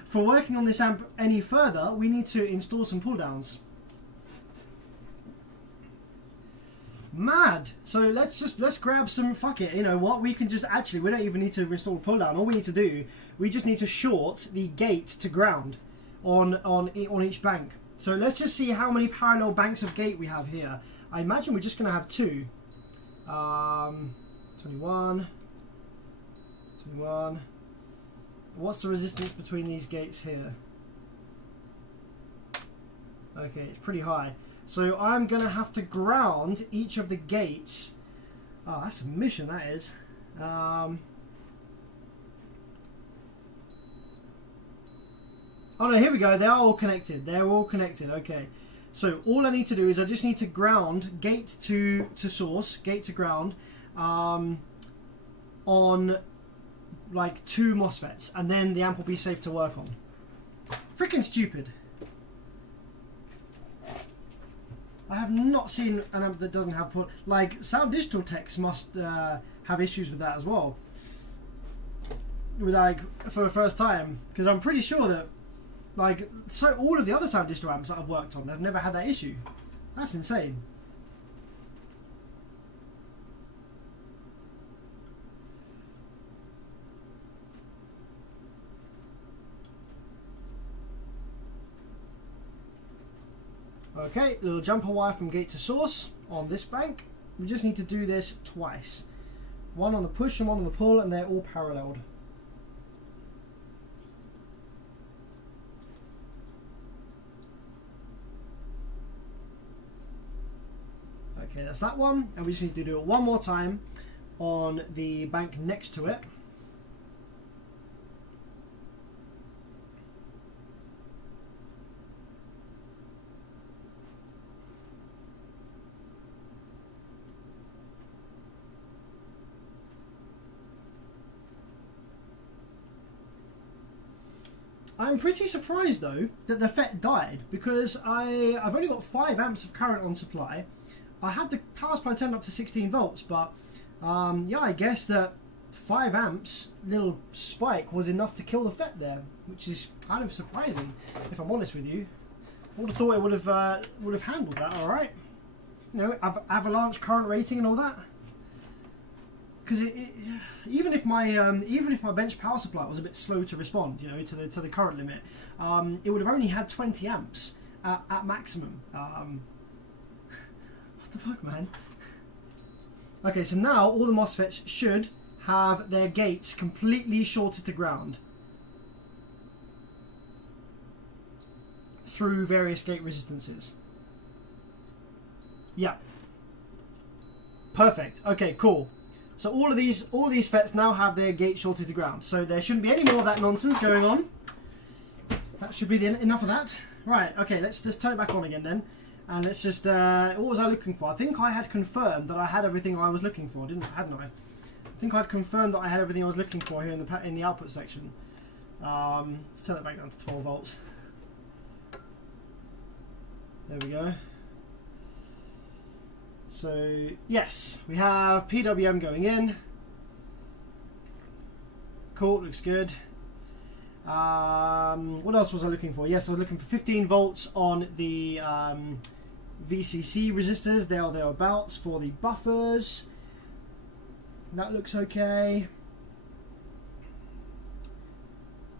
for working on this amp any further, we need to install some pull downs. Mad. So let's grab some, fuck it, you know what, we can just actually, we don't even need to install pull down. All we need to do, we just need to short the gate to ground on each bank. So let's just see how many parallel banks of gate we have here. I imagine we're just going to have 2. 21. What's the resistance between these gates here? Okay, it's pretty high. So I'm going to have to ground each of the gates. Oh, that's a mission, that is. Oh no, here we go. They are all connected. They're all connected. Okay. So all I need to do is I just need to ground gate to source, gate to ground, on like 2 MOSFETs, and then the amp will be safe to work on. Freaking stupid. I have not seen an amp that doesn't have put, like, Sound Digital techs must have issues with that as well. With, like, for the first time, because I'm pretty sure that, like, so all of the other Sound Digital amps that I've worked on, they've never had that issue. That's insane. Okay, little jumper wire from gate to source on this bank. We just need to do this twice. One on the push and one on the pull, and they're all paralleled. Okay, that's that one, and we just need to do it one more time on the bank next to it. I'm pretty surprised though that the FET died, because I've only got 5 amps of current on supply. I had the power supply turned up to 16 volts, but yeah, I guess that 5 amps little spike was enough to kill the FET there, which is kind of surprising, if I'm honest with you. I would have thought it would have handled that all right. You know, avalanche current rating and all that. Because even if my bench power supply was a bit slow to respond, you know, to the current limit, it would have only had 20 amps at maximum. What the fuck, man? Okay, so now all the MOSFETs should have their gates completely shorted to ground through various gate resistances. Yeah. Perfect. Okay, cool. So all of these FETs now have their gate shorted to ground. So there shouldn't be any more of that nonsense going on. That should be enough of that. Right, okay, let's just turn it back on again then. And let's just, what was I looking for? I think I had confirmed that I had everything I was looking for, hadn't I? I think I'd confirmed that I had everything I was looking for here in the output section. Let's turn that back down to 12 volts. There we go. So, yes, we have PWM going in. Cool, looks good. What else was I looking for? Yes, I was looking for 15 volts on the VCC resistors, there or thereabouts, for the buffers. That looks okay.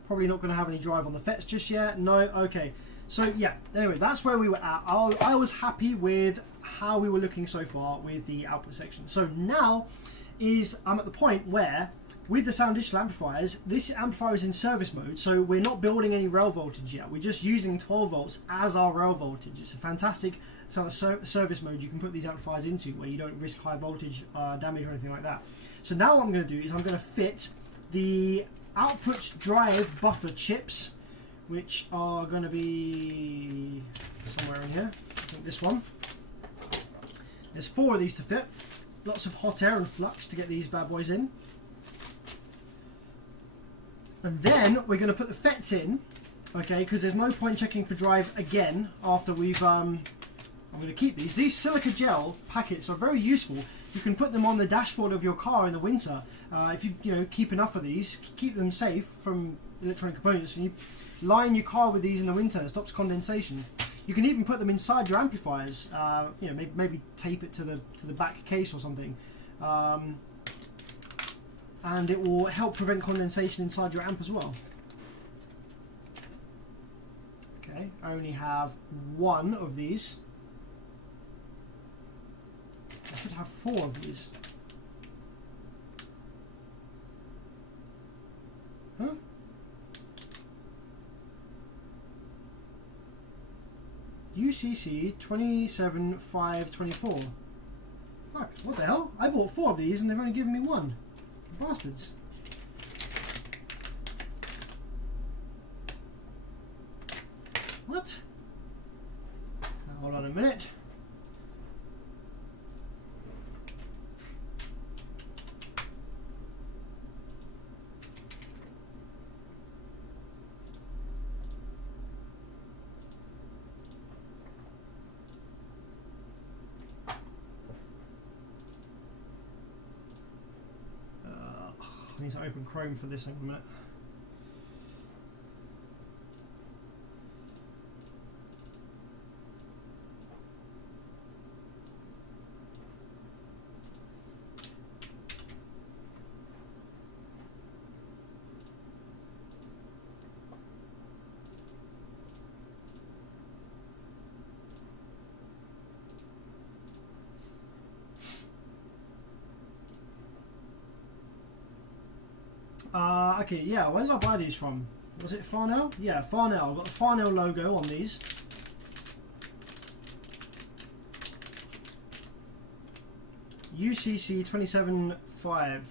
Probably not going to have any drive on the FETs just yet. No, okay. So yeah, anyway, that's where we were at. I was happy with how we were looking so far with the output section. So now I'm at the point where, with the sound digital amplifiers, this amplifier is in service mode, so we're not building any rail voltage yet. We're just using 12 volts as our rail voltage. It's a fantastic sort of service mode you can put these amplifiers into, where you don't risk high voltage damage or anything like that. So now what I'm going to do is I'm going to fit the output drive buffer chips, which are going to be somewhere in here. I think this one. There's 4 of these to fit. Lots of hot air and flux to get these bad boys in. And then we're going to put the FETs in, okay, because there's no point checking for drive again after we've, I'm going to keep these. These silica gel packets are very useful. You can put them on the dashboard of your car in the winter. If you keep enough of these, keep them safe from electronic components, and you line your car with these in the winter. It stops condensation. You can even put them inside your amplifiers. Maybe tape it to the back case or something. And it will help prevent condensation inside your amp as well. Okay, I only have 1 of these. I should have 4 of these. Huh? UCC 27524. Fuck, what the hell? I bought 4 of these and they've only given me 1. Bastards. What? Hold on a minute. I need to open Chrome for this in a minute. Okay, yeah, where did I buy these from? Was it Farnell? Yeah, Farnell. I've got the Farnell logo on these. UCC 275.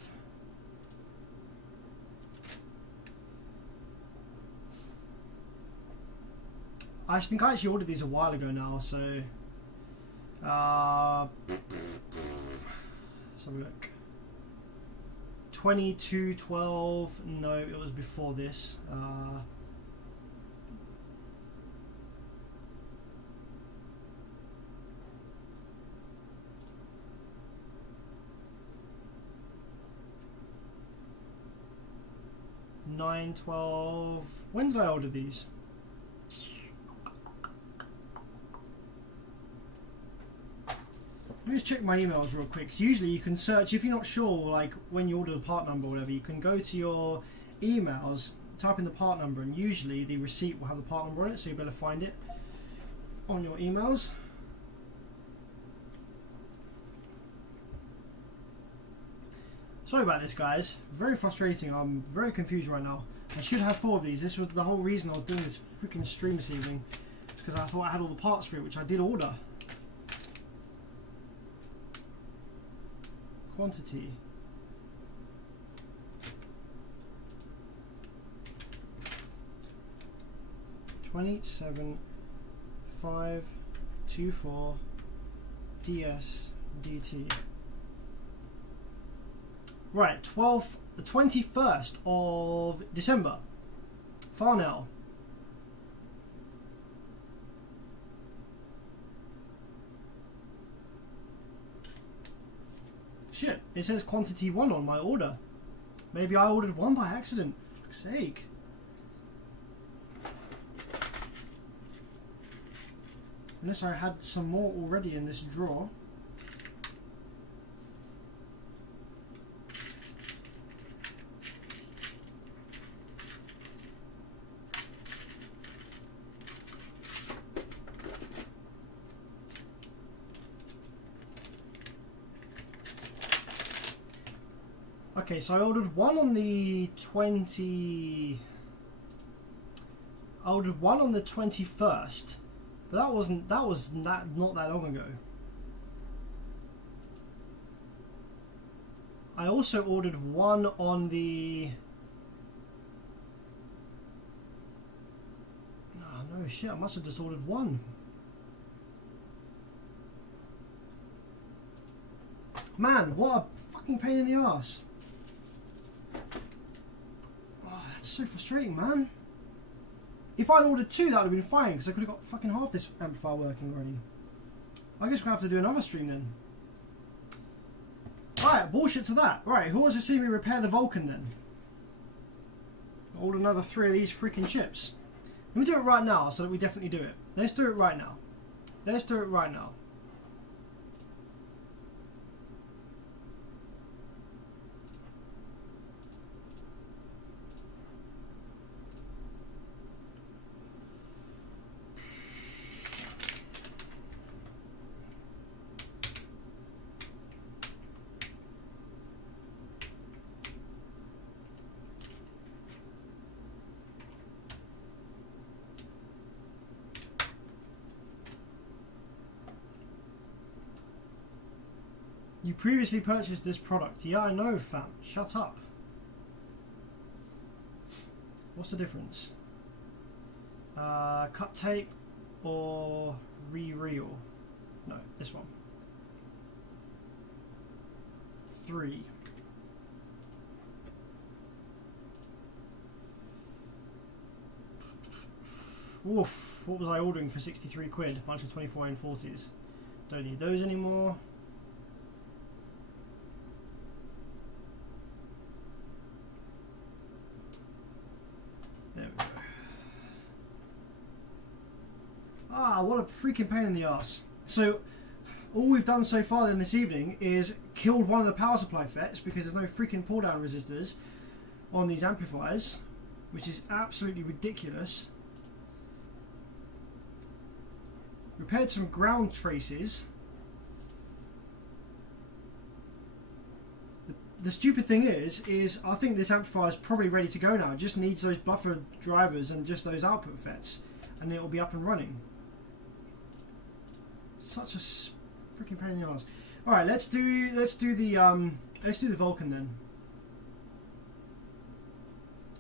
I think I actually ordered these a while ago now, so let's have a look. 2212, no, it was before this. 9, 12. When did I order these? Let me just check my emails real quick. 'Cause usually you can search, if you're not sure, like when you order the part number or whatever, you can go to your emails, type in the part number, and usually the receipt will have the part number on it, so you better find it on your emails. Sorry about this, guys. Very frustrating. I'm very confused right now. I should have 4 of these. This was the whole reason I was doing this freaking stream this evening. It's because I thought I had all the parts for it, which I did order. Quantity. $27,524 DS DT. Right, the 21st of December. Farnell. Shit, it says quantity 1 on my order. Maybe I ordered 1 by accident. For fuck's sake. Unless I had some more already in this drawer. Okay, so I ordered 1 on the 20. I ordered 1 on the 21st, but that was not that long ago. I also ordered 1 on the. Oh no, shit! I must have just ordered 1. Man, what a fucking pain in the ass. So frustrating, man. If I'd ordered 2, that would have been fine, because I could have got fucking half this amplifier working already. I guess we'll have to do another stream then. Right, bullshit to that. Right, who wants to see me repair the Vulcan then? I'll order another 3 of these freaking chips. Let me do it right now so that we definitely do it. Let's do it right now. Let's do it right now. You previously purchased this product. Yeah, I know, fam. Shut up. What's the difference? Cut tape or re-reel? No, this one. 3. Woof. What was I ordering for 63 quid? Bunch of 24 N40s. Don't need those anymore. Ah, what a freaking pain in the ass. So, all we've done so far then this evening is killed one of the power supply FETs because there's no freaking pull down resistors on these amplifiers, which is absolutely ridiculous. Repaired some ground traces. The stupid thing is I think this amplifier is probably ready to go now. It just needs those buffer drivers and just those output FETs, and it will be up and running. Such a freaking pain in the ass. All right, let's do the Vulcan then.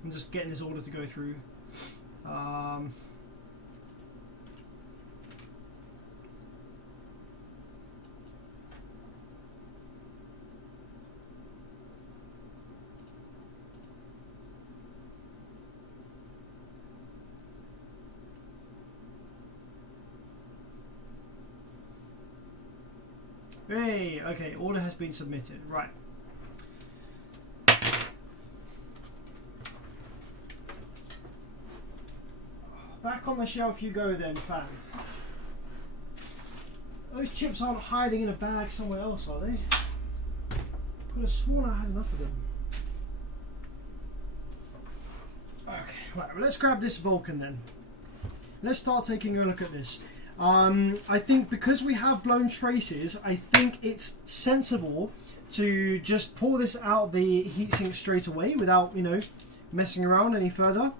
I'm just getting this order to go through. Hey, okay, order has been submitted. Right. back on the shelf you go then, fam. Those chips aren't hiding in a bag somewhere else, are they? Could have sworn I had enough of them. Okay, right, well, let's grab this Vulcan then. Let's start taking a look at this. I think because we have blown traces, I think it's sensible to just pour this out of the heatsink straight away without, you know, messing around any further.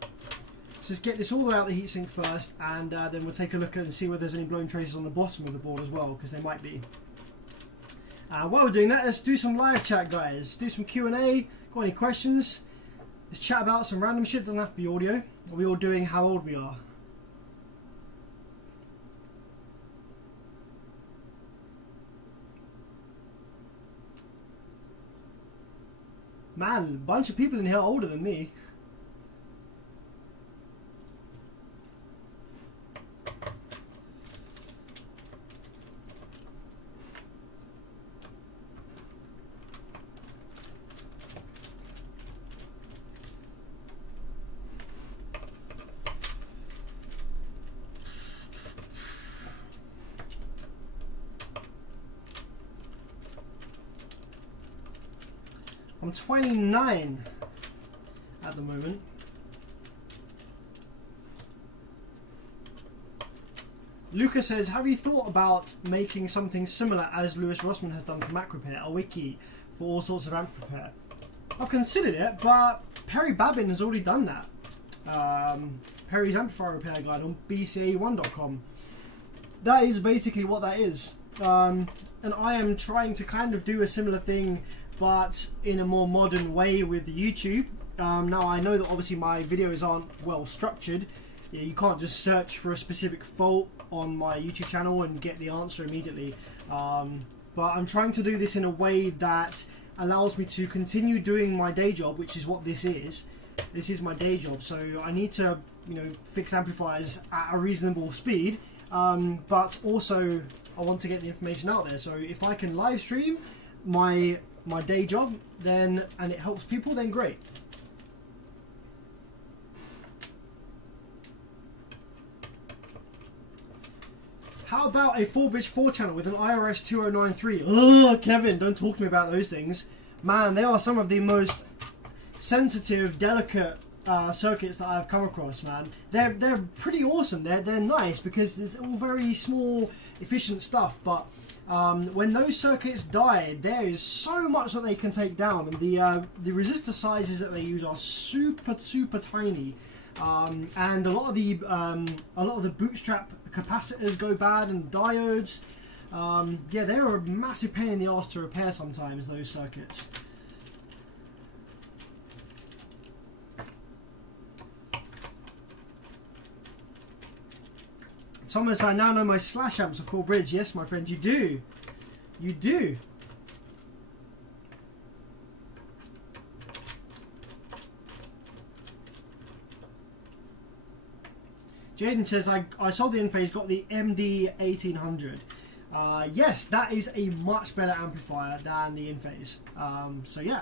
Let's just get this all the way out the heatsink first, and then we'll take a look and see whether there's any blown traces on the bottom of the board as well, because there might be. While we're doing that, let's do some live chat, guys. Do some Q&A. Got any questions? Let's chat about some random shit. Doesn't have to be audio. Are we all doing how old we are? Man, a bunch of people in here are older than me. I'm 29 at the moment. Luca says, have you thought about making something similar as Lewis Rossman has done for Mac Repair, a wiki for all sorts of amp repair? I've considered it, but Perry Babin has already done that. Perry's Amplifier Repair Guide on bca1.com. That is basically what that is. And I am trying to kind of do a similar thing, but in a more modern way with YouTube. Now I know that obviously my videos aren't well structured. You can't just search for a specific fault on my YouTube channel and get the answer immediately. But I'm trying to do this in a way that allows me to continue doing my day job, which is what this is. This is my day job, so I need to, you know, fix amplifiers at a reasonable speed. But also I want to get the information out there. So if I can live stream my day job, then, and it helps people, then great. How about a 4-bridge 4 channel with an IRS 2093? Oh, Kevin, don't talk to me about those things. Man, they are some of the most sensitive, delicate circuits that I've come across, man. They're pretty awesome. They're nice because it's all very small, efficient stuff, but when those circuits die, there is so much that they can take down, and the resistor sizes that they use are super tiny, and a lot of the bootstrap capacitors go bad, and diodes. Yeah, they are a massive pain in the arse to repair sometimes, those circuits. Thomas, I now know my slash amps are full bridge. Yes, my friend, you do. You do. Jaden says, I saw the in-phase, got the MD 1800. Yes, that is a much better amplifier than the in-phase. So yeah,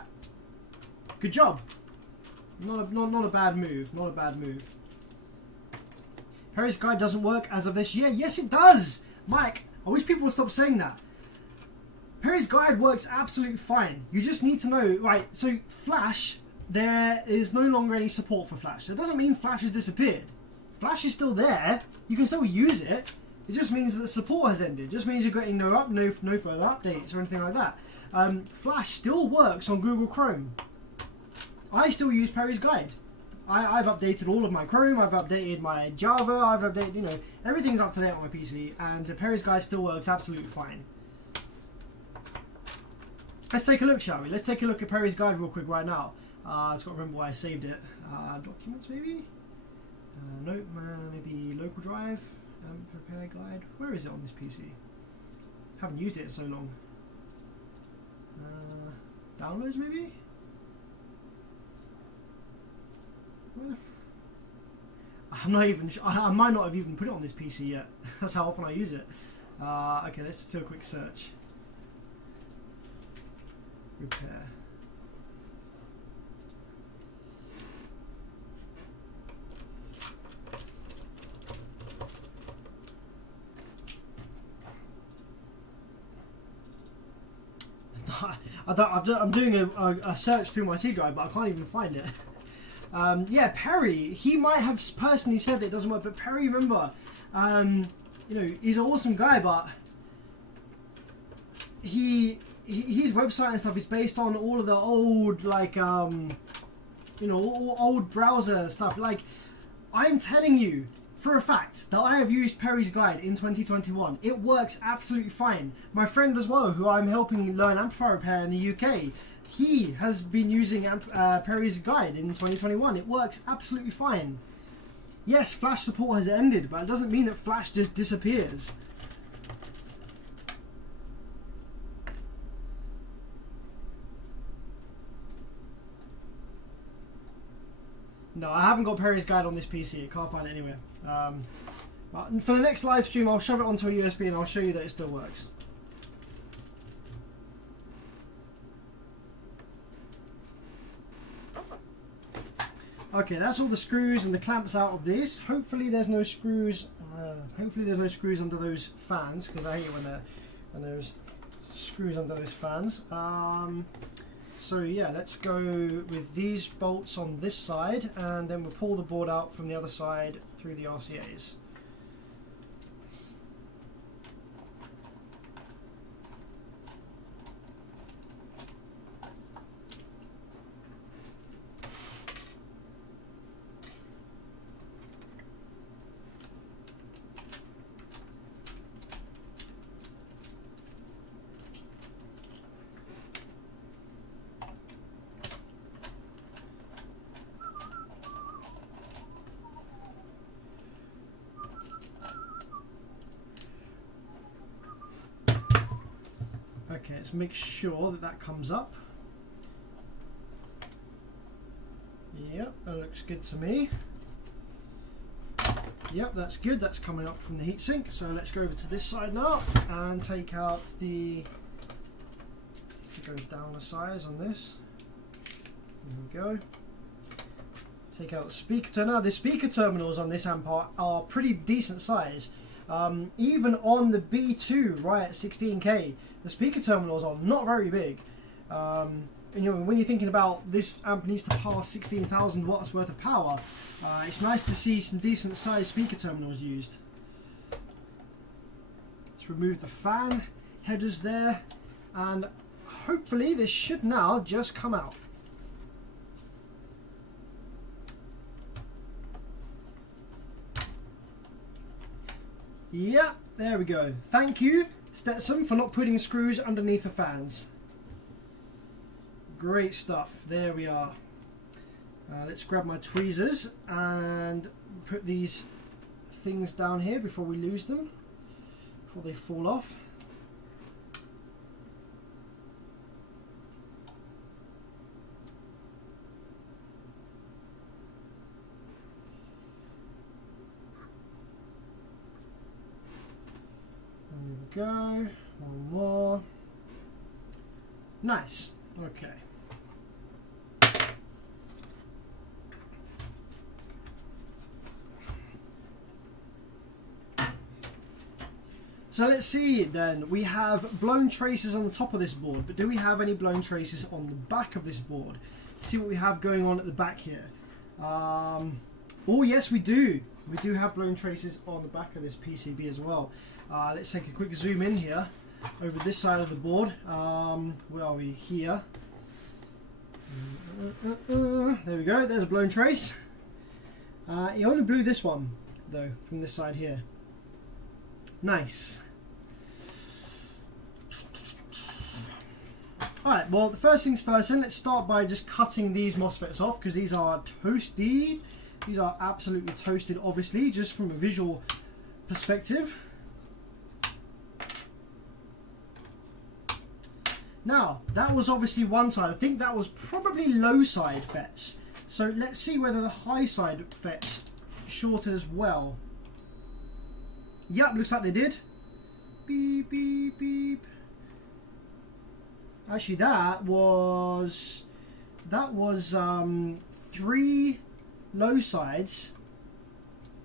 good job. Not a bad move. Not a bad move. Perry's guide doesn't work as of this year. Yes, it does, Mike. I wish people would stop saying that. Perry's guide works absolutely fine. You just need to know, right? So Flash, there is no longer any support for Flash. That doesn't mean Flash has disappeared. Flash is still there. You can still use it. It just means that the support has ended. It just means you're getting no further updates or anything like that. Flash still works on Google Chrome. I still use Perry's guide. I've updated all of my Chrome, I've updated my Java, I've updated, you know, everything's up to date on my PC, and Perry's guide still works absolutely fine. Let's take a look, shall we? Let's take a look at Perry's guide real quick right now. I've got to remember why I saved it. Documents, maybe? No, maybe local drive, repair guide. Where is it on this PC? Haven't used it in so long. Downloads, maybe? I'm not even sure. I might not have even put it on this PC yet. That's how often I use it. Okay, let's do a quick search. Repair. I'm doing a search through my C drive, but I can't even find it. Yeah, Perry, he might have personally said that it doesn't work, but Perry, remember, you know, he's an awesome guy, but his website and stuff is based on all of the old, like, you know, old browser stuff. Like, I'm telling you for a fact that I have used Perry's guide in 2021. It works absolutely fine. My friend as well, who I'm helping learn amplifier repair in the UK, he has been using Perry's guide in 2021. It works absolutely fine. Yes, Flash support has ended, but it doesn't mean that Flash just disappears. No, I haven't got Perry's guide on this PC. I can't find it anywhere. But for the next live stream, I'll shove it onto a USB and I'll show you that it still works. Okay, that's all the screws and the clamps out of this. Hopefully there's no screws. Hopefully there's no screws under those fans, because I hate it when there's screws under those fans. So yeah, let's go with these bolts on this side, and then we'll pull the board out from the other side through the RCAs. Okay, let's make sure that that comes up. Yep, that looks good to me. Yep, that's good. That's coming up from the heatsink. So let's go over to this side now and take out the... It goes down the size on this. There we go. Take out the speaker terminal. Now, the speaker terminals on this amp are pretty decent size. Even on the B2, right at 16K, the speaker terminals are not very big. And, you know, when you're thinking about this amp needs to pass 16,000 watts worth of power, it's nice to see some decent sized speaker terminals used. Let's remove the fan headers there, and hopefully this should now just come out. Yeah, there we go. Thank you, Stetsom, for not putting screws underneath the fans. Great stuff. There we are. Let's grab my tweezers and put these things down here before we lose them, before they fall off. There we go. One more. Nice. Okay. So let's see then. We have blown traces on the top of this board, but do we have any blown traces on the back of this board? See what we have going on at the back here. Oh yes, we do. We do have blown traces on the back of this PCB as well. Let's take a quick zoom in here over this side of the board. Where are we? Here. There we go. There's a blown trace. He only blew this one though from this side here. Nice. Alright, well, the first things first, then let's start by just cutting these MOSFETs off, because these are toasty. These are absolutely toasted, obviously, just from a visual perspective. Now, that was obviously one side. I think that was probably low side FETs. So let's see whether the high side FETs short as well. Yep, looks like they did. Beep, beep, beep. Actually, that was 3 low sides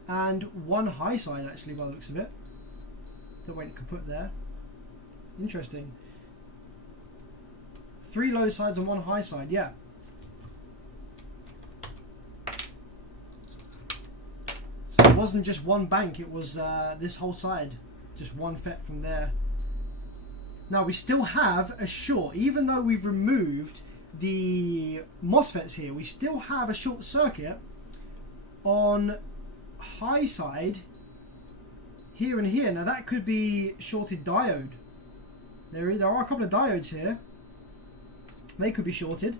and 1 high side, actually, by the looks of it, that went kaput there. Interesting. 3 low sides and 1 high side, yeah. So it wasn't just one bank, it was this whole side. Just one FET from there. Now we still have a short, even though we've removed the MOSFETs here, we still have a short circuit on high side here and here. Now that could be shorted diode. There are a couple of diodes here. They could be shorted.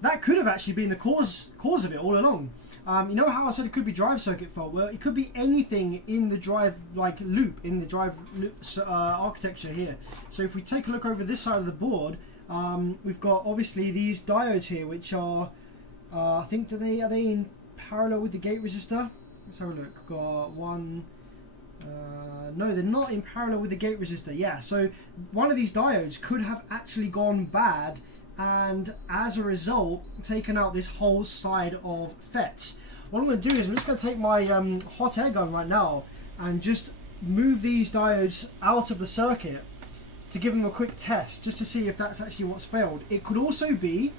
That could have actually been the cause of it all along. You know how I said it could be drive circuit fault? Well, it could be anything in the drive loop, in the drive loop, architecture here. So if we take a look over this side of the board, we've got obviously these diodes here, which are, I think, are they in parallel with the gate resistor? Let's have a look. We've got one. No, they're not in parallel with the gate resistor. Yeah, so one of these diodes could have actually gone bad, and as a result taken out this whole side of FETs. What I'm going to do is I'm just going to take my hot air gun right now and just move these diodes out of the circuit to give them a quick test, just to see if that's actually what's failed. It could also be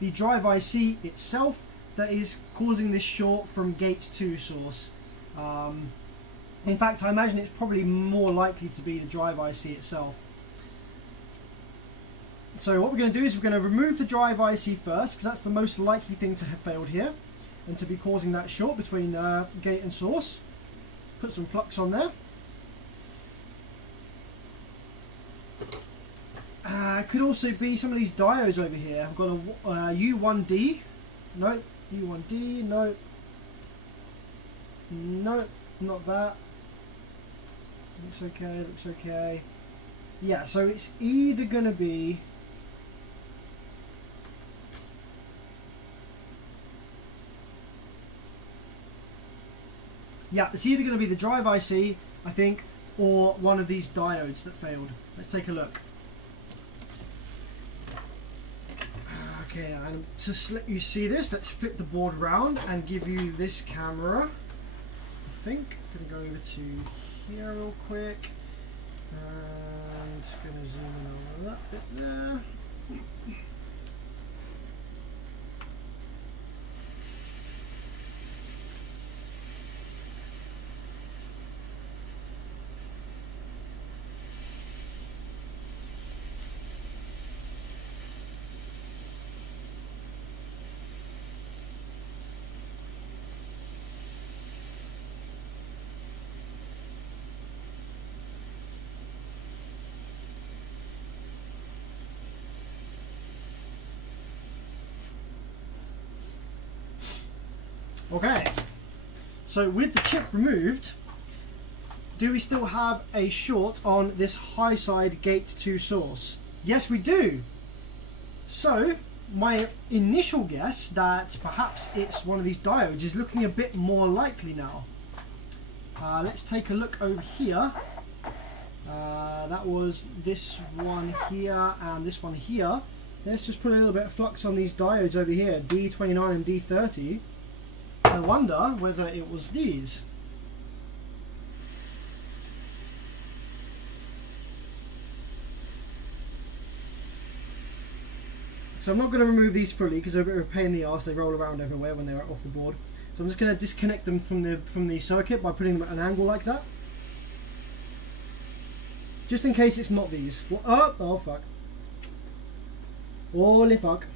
the drive IC itself that is causing this short from gate to source. In fact, I imagine it's probably more likely to be the drive IC itself. So what we're going to do is we're going to remove the drive IC first, because that's the most likely thing to have failed here and to be causing that short between gate and source. Put some flux on there. Could also be some of these diodes over here. I've got a U1D. Nope. U1D. Nope. Nope. Not that. Looks okay. Looks okay. Yeah, so it's either going to be... Yeah, it's either going to be the drive IC, I think, or one of these diodes that failed. Let's take a look. Okay, and to let you see this, let's flip the board around and give you this camera. I think I'm going to go over to here real quick. And just going to zoom in on that bit there. Okay, so with the chip removed, do we still have a short on this high side gate to source? Yes, we do. So my initial guess that perhaps it's one of these diodes is looking a bit more likely now. Let's take a look over here. That was this one here and this one here. Let's just put a little bit of flux on these diodes over here, D29 and D30. I wonder whether it was these. So I'm not going to remove these fully because they're a bit of a pain in the arse. They roll around everywhere when they're off the board. So I'm just going to disconnect them from the circuit by putting them at an angle like that. Just in case it's not these. Oh fuck. Holy fuck.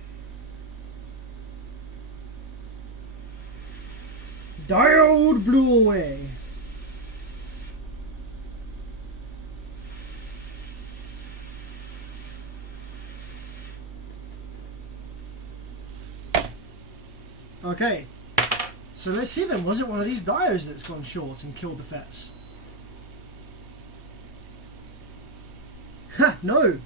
Diode blew away. Okay, so let's see then. Was it one of these diodes that's gone short and killed the FETs? No.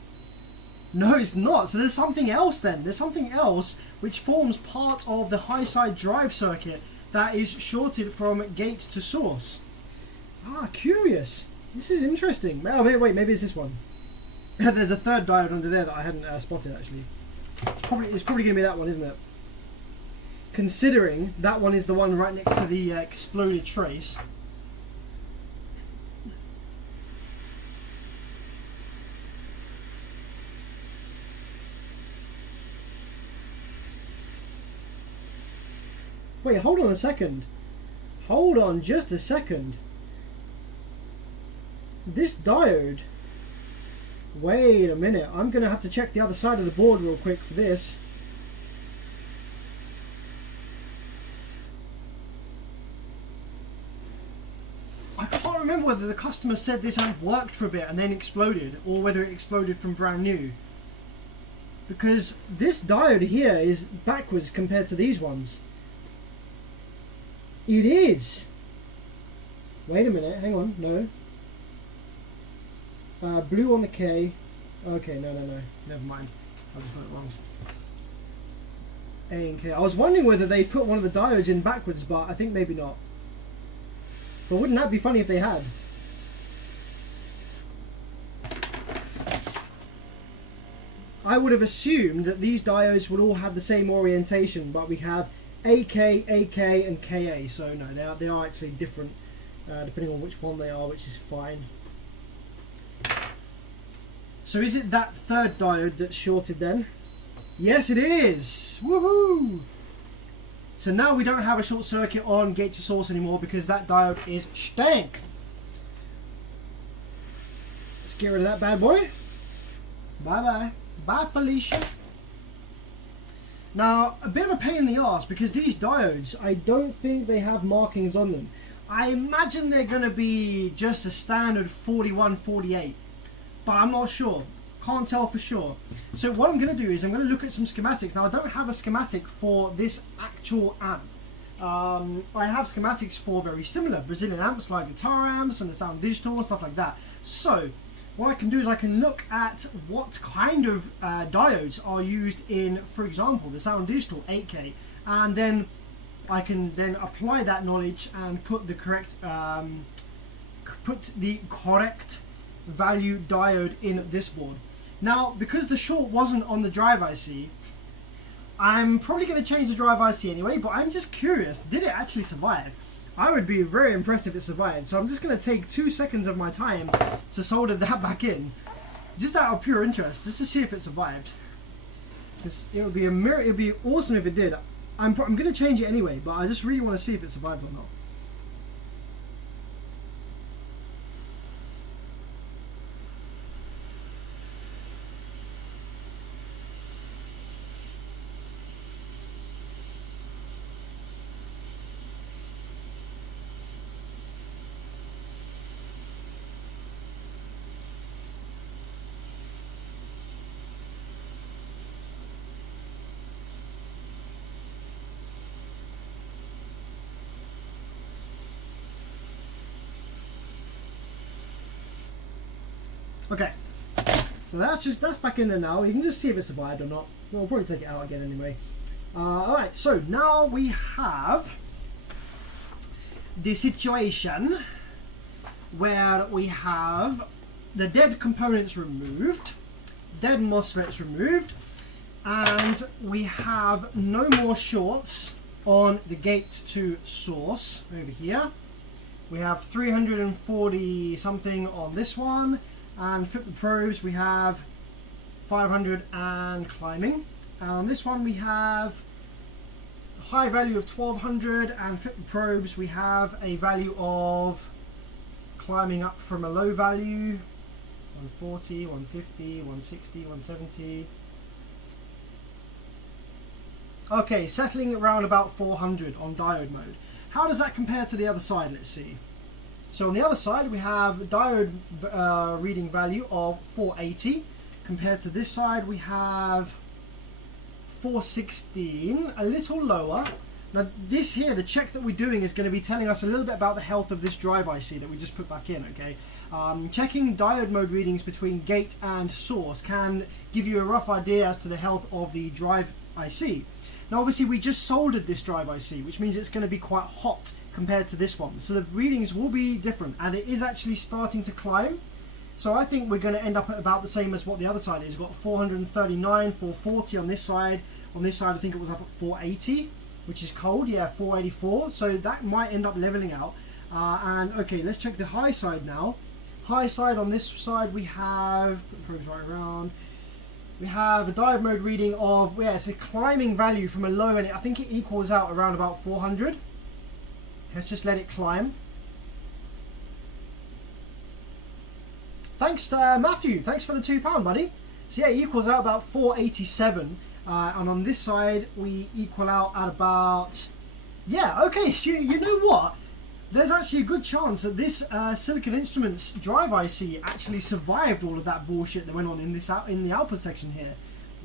No, it's not. So there's something else then. There's something else which forms part of the high side drive circuit that is shorted from gate to source. Ah, curious. This is interesting. Oh, wait, maybe it's this one. There's a third diode under there that I hadn't spotted actually. It's probably going to be that one, isn't it? Considering that one is the one right next to the exploded trace. Wait, hold on a second. Hold on just a second. This diode... Wait a minute. I'm going to have to check the other side of the board real quick for this. I can't remember whether the customer said this amp worked for a bit and then exploded, or whether it exploded from brand new. Because this diode here is backwards compared to these ones. It is! Wait a minute, hang on, no. Blue on the K. Okay, no. Never mind. I just got it wrong. A and K. I was wondering whether they put one of the diodes in backwards, but I think maybe not. But wouldn't that be funny if they had? I would have assumed that these diodes would all have the same orientation, but we have AK, and KA. So no, they are actually different depending on which one they are, which is fine. So is it that third diode that's shorted then? Yes, it is! Woohoo! So now we don't have a short circuit on gate to source anymore because that diode is stank. Let's get rid of that bad boy. Bye-bye. Bye, Felicia. Now, a bit of a pain in the arse because these diodes, I don't think they have markings on them. I imagine they're going to be just a standard 4148. But I'm not sure. Can't tell for sure. So what I'm going to do is I'm going to look at some schematics. Now I don't have a schematic for this actual amp. I have schematics for very similar Brazilian amps like guitar amps and the Sound Digital and stuff like that. So what I can do is I can look at what kind of diodes are used in, for example, the Sound Digital 8K, and then I can then apply that knowledge and put the correct value diode in this board. Now, because the short wasn't on the drive IC, I'm probably going to change the drive IC anyway, but I'm just curious, did it actually survive? I would be very impressed if it survived, so I'm just going to take 2 seconds of my time to solder that back in, just out of pure interest, just to see if it survived. Because it would be it would be awesome if it did. I'm going to change it anyway, but I just really want to see if it survived or not. Okay, so that's back in there now. You can just see if it survived or not. We'll probably take it out again anyway. Alright, so now we have the situation where we have the dead components removed, dead MOSFETs removed, and we have no more shorts on the gate to source over here. We have 340 something on this one. And flip the probes, we have 500 and climbing. And on this one we have a high value of 1200, and flip the probes, we have a value of climbing up from a low value, 140, 150, 160, 170. Okay, settling around about 400 on diode mode. How does that compare to the other side? Let's see. So on the other side we have diode reading value of 480, compared to this side we have 416, a little lower. Now this here, the check that we're doing is going to be telling us a little bit about the health of this drive IC that we just put back in, okay? Checking diode mode readings between gate and source can give you a rough idea as to the health of the drive IC. Now obviously we just soldered this drive IC, which means it's going to be quite hot compared to this one, so the readings will be different, and it is actually starting to climb. So I think we're going to end up at about the same as what the other side is. We've got 439, 440 on this side. On this side I think it was up at 480, which is cold, yeah, 484, so that might end up leveling out. And okay, let's check the high side now. High side, on this side we have, put the probes right around, We have a diode mode reading of, yeah, it's a climbing value from a low, and I think it equals out around about 400. Let's just let it climb. Thanks Matthew, thanks for the £2, buddy. So yeah, it equals out about 487, and on this side we equal out at about, yeah, okay, so you know what? There's actually a good chance that this Silicon Instruments drive IC actually survived all of that bullshit that went on in the output section here.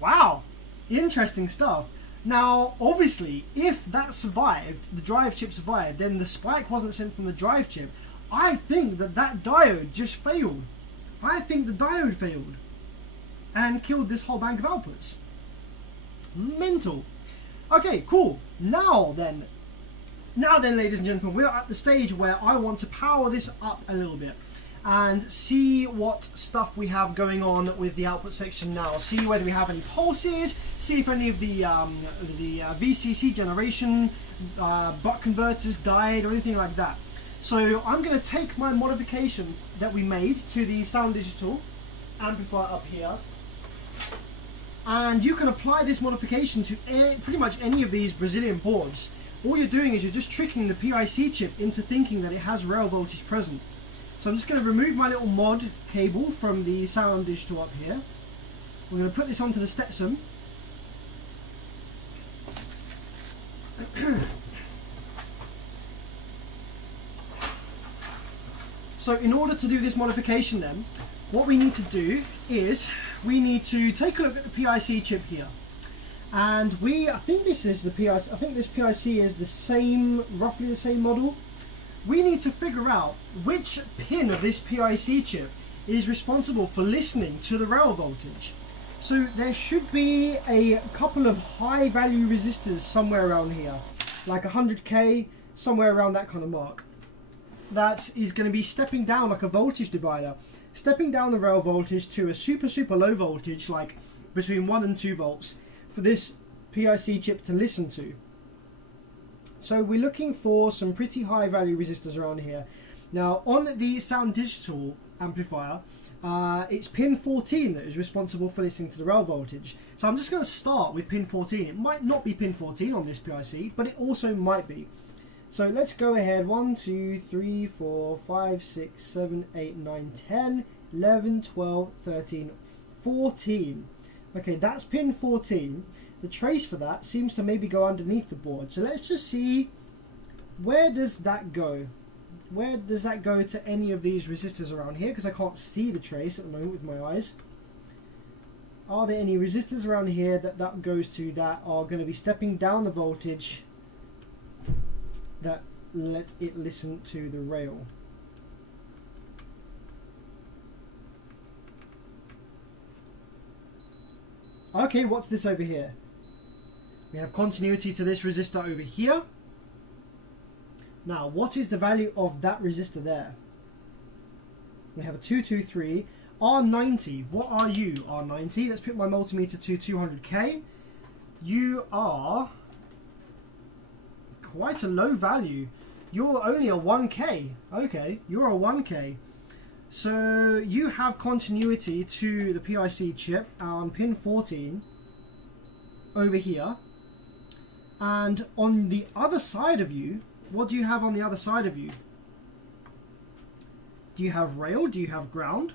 Wow, interesting stuff. Now, obviously, if that survived, the drive chip survived, then the spike wasn't sent from the drive chip. I think that diode just failed. I think the diode failed and killed this whole bank of outputs. Mental. Okay, cool. Now then, ladies and gentlemen, we're at the stage where I want to power this up a little bit and see what stuff we have going on with the output section now. See whether we have any pulses, see if any of the VCC generation buck converters died or anything like that. So I'm going to take my modification that we made to the Sound Digital amplifier up here, and you can apply this modification to pretty much any of these Brazilian boards. All you're doing is you're just tricking the PIC chip into thinking that it has rail voltage present. So I'm just going to remove my little mod cable from the Sound Digital up here. We're going to put this onto the Stetsom. So in order to do this modification then, what we need to do is we need to take a look at the PIC chip here. And I think this is the PIC, I think this PIC is the same, roughly the same model. We need to figure out which pin of this PIC chip is responsible for listening to the rail voltage. So there should be a couple of high value resistors somewhere around here, like 100k, somewhere around that kind of mark. That is going to be stepping down like a voltage divider, stepping down the rail voltage to a super low voltage, like between 1 and 2 volts, for this PIC chip to listen to. So we're looking for some pretty high value resistors around here. Now on the Sound Digital amplifier, it's pin 14 that is responsible for listening to the rail voltage. So I'm just going to start with pin 14. It might not be pin 14 on this PIC, but it also might be. So let's go ahead. 1, 2, 3, 4, 5, 6, 7, 8, 9, 10, 11, 12, 13, 14. Okay, that's pin 14. The trace for that seems to maybe go underneath the board. So let's just see, where does that go? Where does that go to any of these resistors around here? Because I can't see the trace at the moment with my eyes. Are there any resistors around here that goes to that are going to be stepping down the voltage that lets it listen to the rail? Okay, what's this over here? We have continuity to this resistor over here. Now, what is the value of that resistor there? We have a 223. R90, what are you, R90? Let's put my multimeter to 200k. You are quite a low value. You're only a 1k. Okay, you're a 1k. So you have continuity to the PIC chip on pin 14 over here. And on the other side of you, what do you have on the other side of you? Do you have rail? Do you have ground?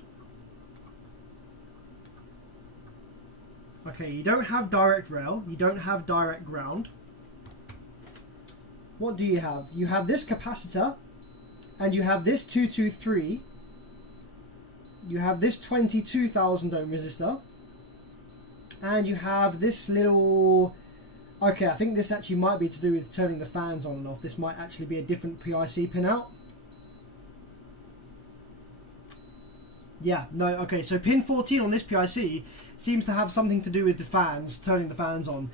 Okay, you don't have direct rail. You don't have direct ground. What do you have? You have this capacitor, and you have this 223. You have this 22,000 ohm resistor, and you have this little... Okay, I think this actually might be to do with turning the fans on and off. This might actually be a different PIC pin out. Yeah, no, okay, so pin 14 on this PIC seems to have something to do with the fans, turning the fans on.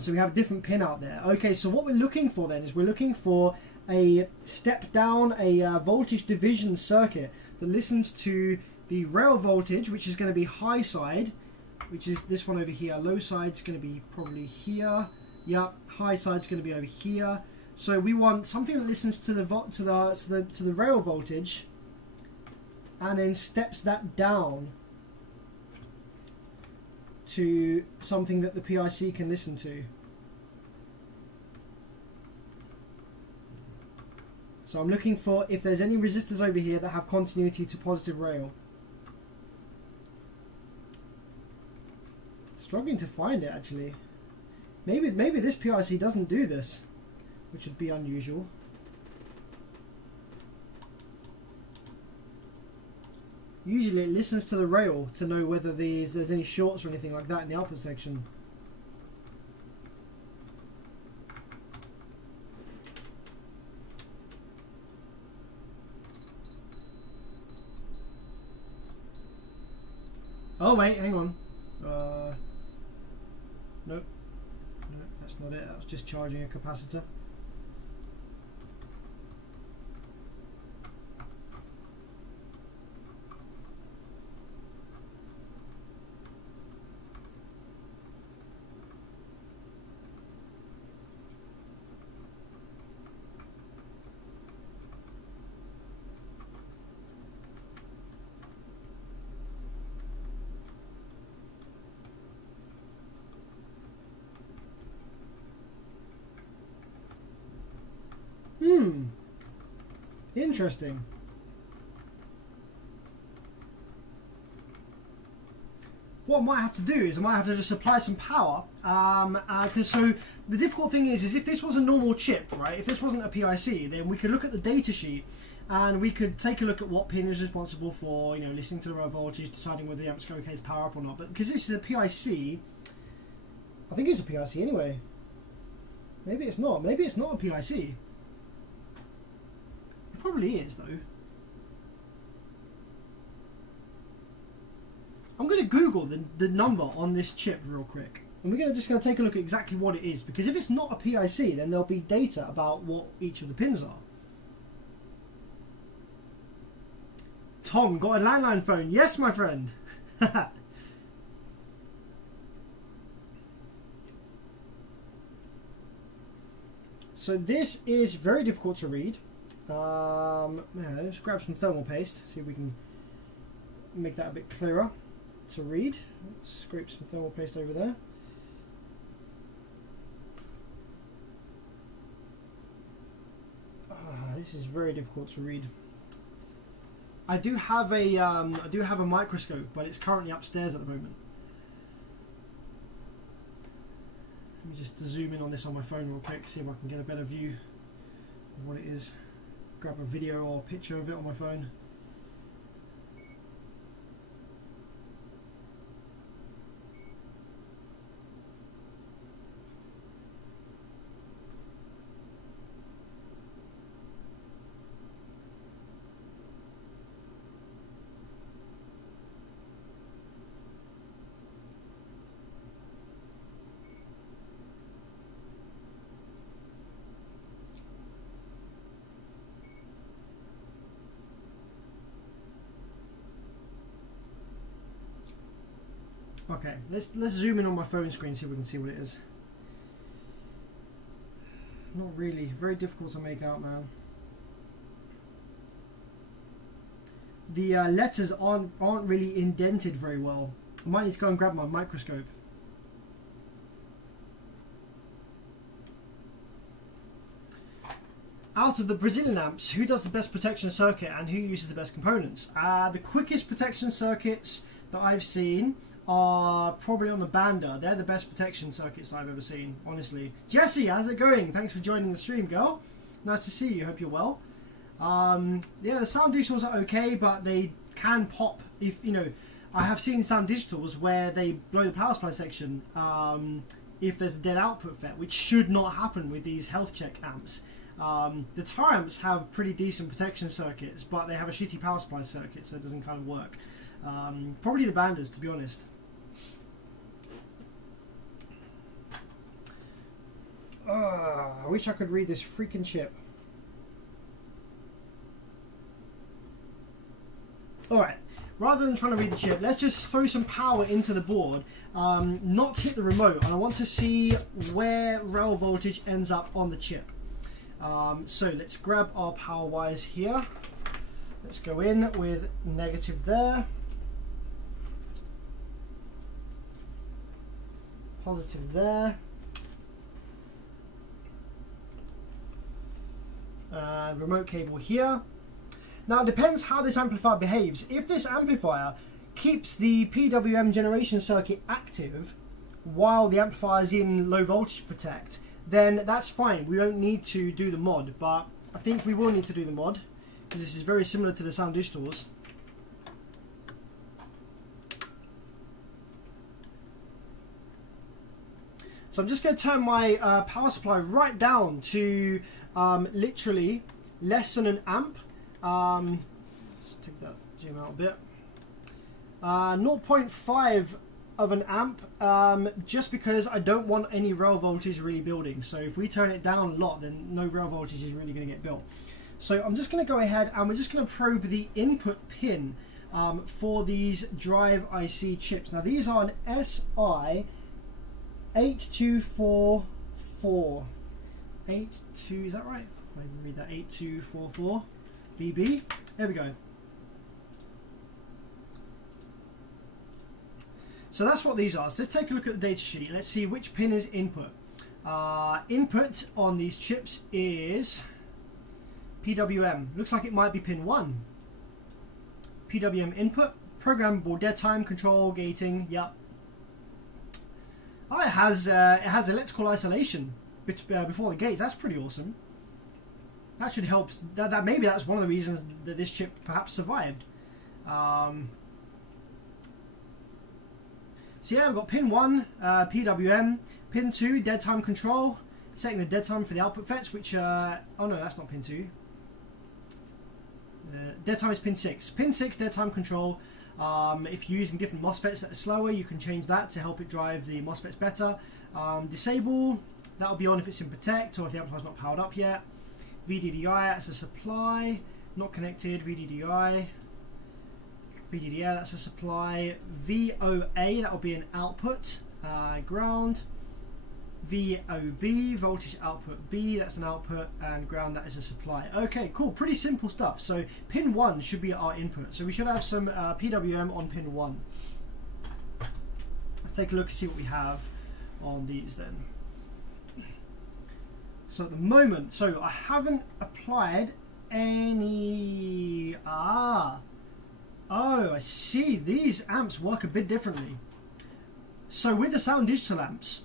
So we have a different pin out there. Okay, so what we're looking for then is we're looking for a step down, a voltage division circuit that listens to the rail voltage, which is going to be high side, which is this one over here. Low side's going to be probably here. Yep, high side's going to be over here. So we want something that listens to the rail voltage, and then steps that down to something that the PIC can listen to. So I'm looking for if there's any resistors over here that have continuity to positive rail. Struggling to find it actually. Maybe this PIC doesn't do this, which would be unusual. Usually it listens to the rail to know whether there's any shorts or anything like that in the output section. Oh wait, hang on. Nope. No, that's not it. That was just charging a capacitor. Interesting. What I might have to do is I might have to just apply some power. So the difficult thing is if this was a normal chip, right? If this wasn't a PIC, then we could look at the data sheet and we could take a look at what pin is responsible for, you know, listening to the rail voltage, deciding whether the amp's okay to power up or not. But because this is a PIC, I think it's a PIC anyway. Maybe it's not. Maybe it's not a PIC. Probably is though. I'm going to Google the number on this chip real quick, and we're just going to take a look at exactly what it is, because if it's not a PIC, then there'll be data about what each of the pins are. Tom, got a landline phone? Yes, my friend. So this is very difficult to read. Let's grab some thermal paste, see if we can make that a bit clearer to read. Let's scrape some thermal paste over there. This is very difficult to read. I do have a microscope, but it's currently upstairs at the moment. Let me just zoom in on this on my phone real quick, see if I can get a better view of what it is. Grab a video or picture of it on my phone. Okay, let's zoom in on my phone screen, see if we can see what it is. Not really, very difficult to make out, man. The letters aren't really indented very well. I might need to go and grab my microscope. Out of the Brazilian amps, who does the best protection circuit and who uses the best components? The quickest protection circuits that I've seen are probably on the Banda. They're the best protection circuits I've ever seen, honestly. Jessie, how's it going? Thanks for joining the stream, girl. Nice to see you. Hope you're well. Yeah, the sound digitals are okay, but they can pop. If you know, I have seen sound digitals where they blow the power supply section if there's a dead output FET, which should not happen with these health check amps. The Tar amps have pretty decent protection circuits, but they have a shitty power supply circuit, so it doesn't kind of work. Probably the Bandas, to be honest. I wish I could read this freaking chip. Alright, rather than trying to read the chip, let's just throw some power into the board, not hit the remote, and I want to see where rail voltage ends up on the chip. So let's grab our power wires here. Let's go in with negative there. Positive there. Remote cable here. Now it depends how this amplifier behaves. If this amplifier keeps the PWM generation circuit active while the amplifier is in low voltage protect, then that's fine. We don't need to do the mod, but I think we will need to do the mod because this is very similar to the sound digitals. So I'm just going to turn my power supply right down to literally less than an amp. Let's take that zoom out a bit. 0.5 of an amp, just because I don't want any rail voltage really building. So if we turn it down a lot, then no rail voltage is really going to get built. So I'm just going to go ahead and we're just going to probe the input pin for these drive IC chips. Now these are an SI 8244. 82, is that right? I can read that. 8244 BB. There we go. So that's what these are. So let's take a look at the data sheet. Let's see which pin is input. Input on these chips is PWM. Looks like it might be pin 1. PWM input. Programmable dead time, control, gating. Yep. Oh, it has electrical isolation before the gates. That's pretty awesome. That should help. That maybe that's one of the reasons that this chip perhaps survived. So yeah, we've got pin 1, PWM, pin 2, dead time control, setting the dead time for the output fetch, which, oh no, that's not pin 2. Dead time is pin 6. Pin 6, dead time control. If you're using different MOSFETs that are slower, you can change that to help it drive the MOSFETs better. Disable, that'll be on if it's in protect or if the amplifier's not powered up yet. VDDI, that's a supply, not connected, VDDI. VDDI, that's a supply. VOA, that will be an output. Ground. VOB, voltage output B, that's an output, and ground, that is a supply. Okay, cool, pretty simple stuff. So pin 1 should be our input. So we should have some PWM on pin 1. Let's take a look and see what we have on these then. So at the moment, so I haven't applied any... Oh, I see. These amps work a bit differently. So with the sound digital amps,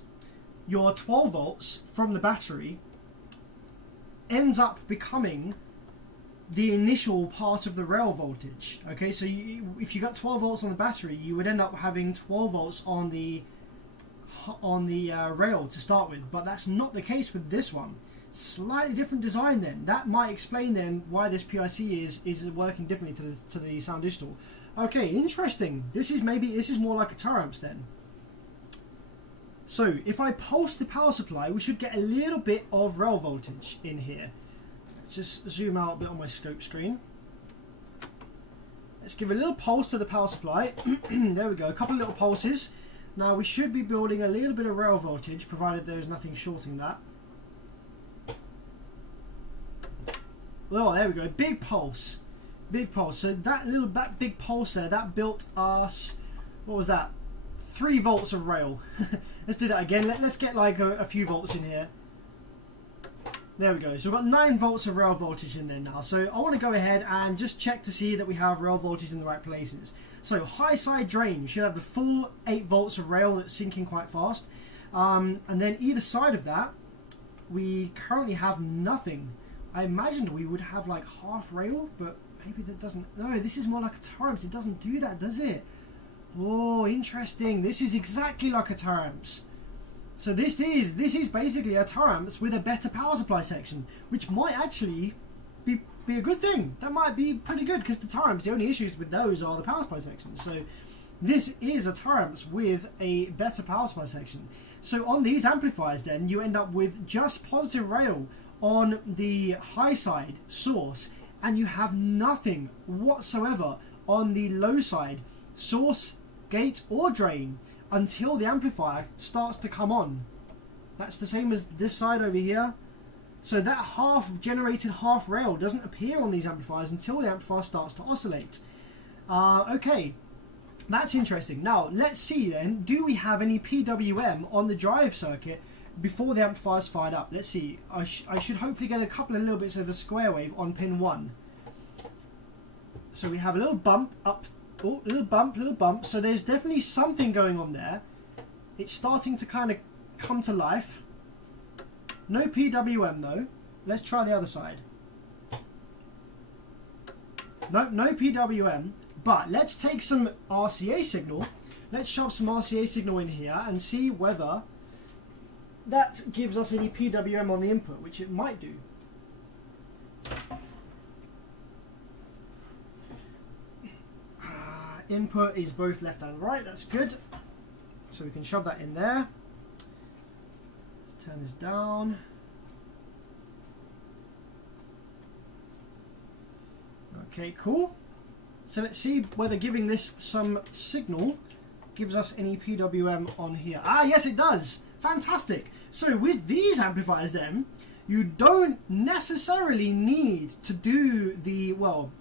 your 12 volts from the battery ends up becoming the initial part of the rail voltage. Okay, so if you got 12 volts on the battery, you would end up having 12 volts on the rail to start with, but that's not the case with this one. Slightly different design then. That might explain then why this PIC is working differently to the sound digital. Okay, interesting. This is more like a tar amps then. So if I pulse the power supply, we should get a little bit of rail voltage in here. Let's just zoom out a bit on my scope screen. Let's give a little pulse to the power supply. There we go, a couple of little pulses. Now we should be building a little bit of rail voltage, provided there's nothing shorting that. Oh, there we go, big pulse. Big pulse. So that big pulse there, that built us, what was that? 3 volts of rail. Let's do that again. Let's get like a few volts in here. There we go. So we've got 9 volts of rail voltage in there now. So I want to go ahead and just check to see that we have rail voltage in the right places. So high side drain, you should have the full 8 volts of rail that's sinking quite fast. And then either side of that, we currently have nothing. I imagined we would have like half rail, but maybe that doesn't. No, this is more like a tar amps. It doesn't do that, does it? Oh, interesting. This is exactly like a tar amps. So this is basically a tar amps with a better power supply section, which might actually be a good thing. That might be pretty good, because the tar amps, the only issues with those are the power supply sections. So this is a tar amps with a better power supply section. So on these amplifiers then, you end up with just positive rail on the high side source, and you have nothing whatsoever on the low side source, gate or drain until the amplifier starts to come on. That's the same as this side over here. So that generated half rail doesn't appear on these amplifiers until the amplifier starts to oscillate. Okay, That's interesting. Now, let's see then, do we have any PWM on the drive circuit before the amplifier's fired up? Let's see. I should hopefully get a couple of little bits of a square wave on pin 1. So we have a little bump up. Oh, little bump. So there's definitely something going on there. It's starting to kind of come to life. No PWM though. Let's try the other side. No PWM. But let's take some RCA signal. Let's shove some RCA signal in here and see whether that gives us any PWM on the input, which it might do. Input is both left and right. That's good. So we can shove that in there. Let's turn this down. Okay, cool. So let's see whether giving this some signal gives us any PWM on here. Ah, yes it does. Fantastic. So with these amplifiers then, you don't necessarily need to do the, well,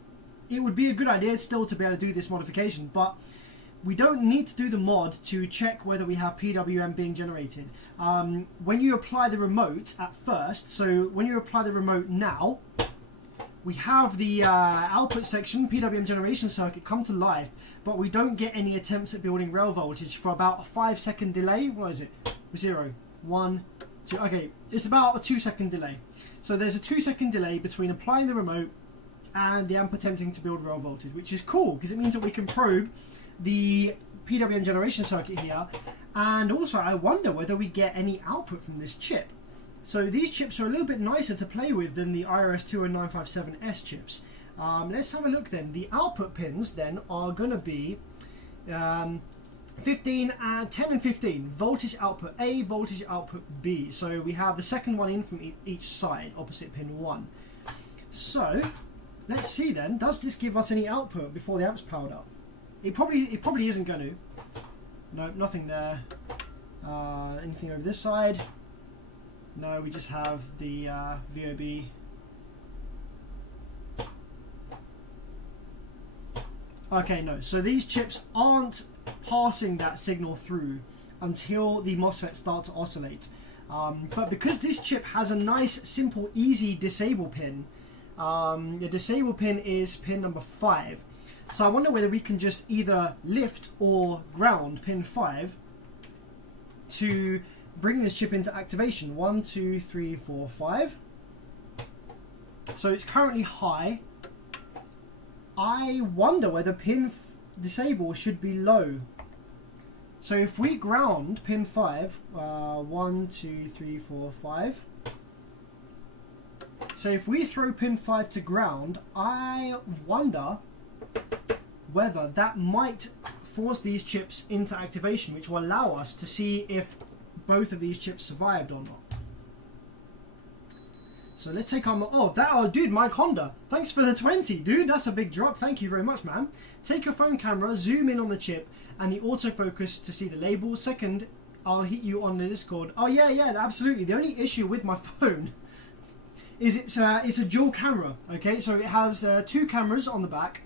it would be a good idea still to be able to do this modification, but we don't need to do the mod to check whether we have PWM being generated. When you apply the remote at first, so when you apply the remote now, we have the output section, PWM generation circuit, come to life, but we don't get any attempts at building rail voltage for about a 5-second delay. What is it? 0, 1, 2. Okay, it's about a 2-second delay. So there's a 2-second delay between applying the remote and the amp attempting to build rail voltage, which is cool because it means that we can probe the PWM generation circuit here. And also I wonder whether we get any output from this chip. So these chips are a little bit nicer to play with than the IRS-20957S chips. Let's have a look then. The output pins then are going to be 10 and 15. Voltage output A, voltage output B. So we have the second one in from each side, opposite pin 1. So let's see then, does this give us any output before the amp's powered up? It probably isn't going to. No, nothing there. Anything over this side? No, we just have the VOB. Okay, no. So these chips aren't passing that signal through until the MOSFETs start to oscillate. But because this chip has a nice, simple, easy disable pin, the disable pin is pin number 5. So I wonder whether we can just either lift or ground pin 5 to bring this chip into activation. 1, 2, 3, 4, 5. So it's currently high. I wonder whether pin disable should be low. So if we ground pin 5, 1, 2, 3, 4, 5. So if we throw pin 5 to ground, I wonder whether that might force these chips into activation, which will allow us to see if both of these chips survived or not. So let's take our... Oh, dude, Mike Honda. Thanks for the 20, dude. That's a big drop. Thank you very much, man. Take your phone camera, zoom in on the chip, and the autofocus to see the label. Second, I'll hit you on the Discord. Oh, yeah, absolutely. The only issue with my phone is it's a dual camera, okay? So it has 2 cameras on the back,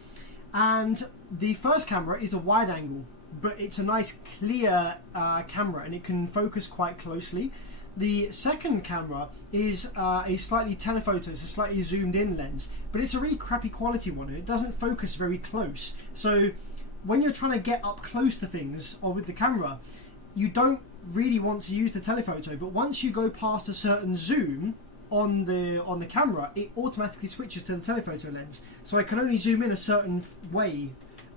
and the first camera is a wide angle, but it's a nice clear camera, and it can focus quite closely. The second camera is a slightly telephoto, it's a slightly zoomed in lens, but it's a really crappy quality one, and it doesn't focus very close. So when you're trying to get up close to things or with the camera, you don't really want to use the telephoto, but once you go past a certain zoom on the camera, it automatically switches to the telephoto lens. So I can only zoom in a certain way.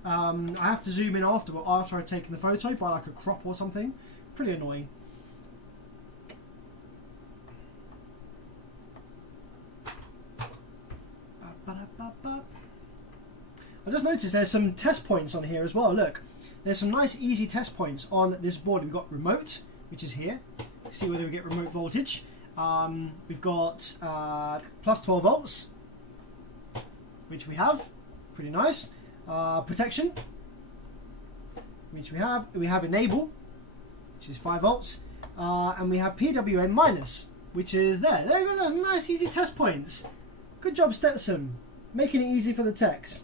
I have to zoom in after I've taken the photo by like a crop or something. Pretty annoying. I just noticed there's some test points on here as well. Look, there's some nice easy test points on this board. We've got remote, which is here. See whether we get remote voltage. We've got plus 12 volts, which we have. Pretty nice. Protection, which we have. We have enable, which is 5 volts. And we have PWM minus, which is there. There you go, nice easy test points. Good job, Stetsom. Making it easy for the techs.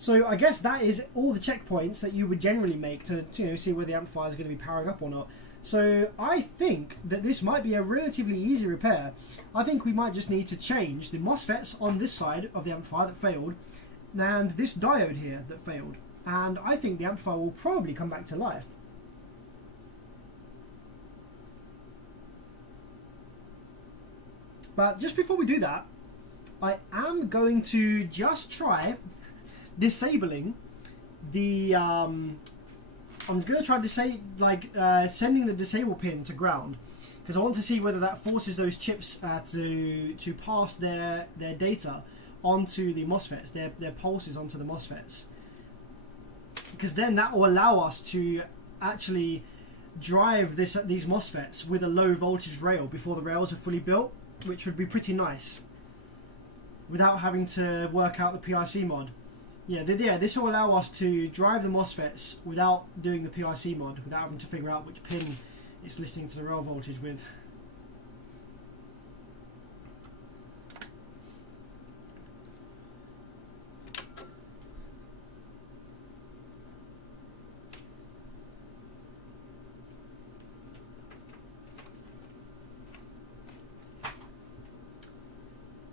So I guess that is all the checkpoints that you would generally make to see whether the amplifier is going to be powering up or not. So I think that this might be a relatively easy repair. I think we might just need to change the MOSFETs on this side of the amplifier that failed, and this diode here that failed. And I think the amplifier will probably come back to life. But just before we do that, I am going to just try disabling the I'm going to try to say sending the disable pin to ground, because I want to see whether that forces those chips to pass their data onto the MOSFETs, their pulses onto the MOSFETs, because then that will allow us to actually drive these MOSFETs with a low voltage rail before the rails are fully built, which would be pretty nice without having to work out the PIC mod. Yeah, this will allow us to drive the MOSFETs without doing the PIC mod, without having to figure out which pin it's listening to the rail voltage with.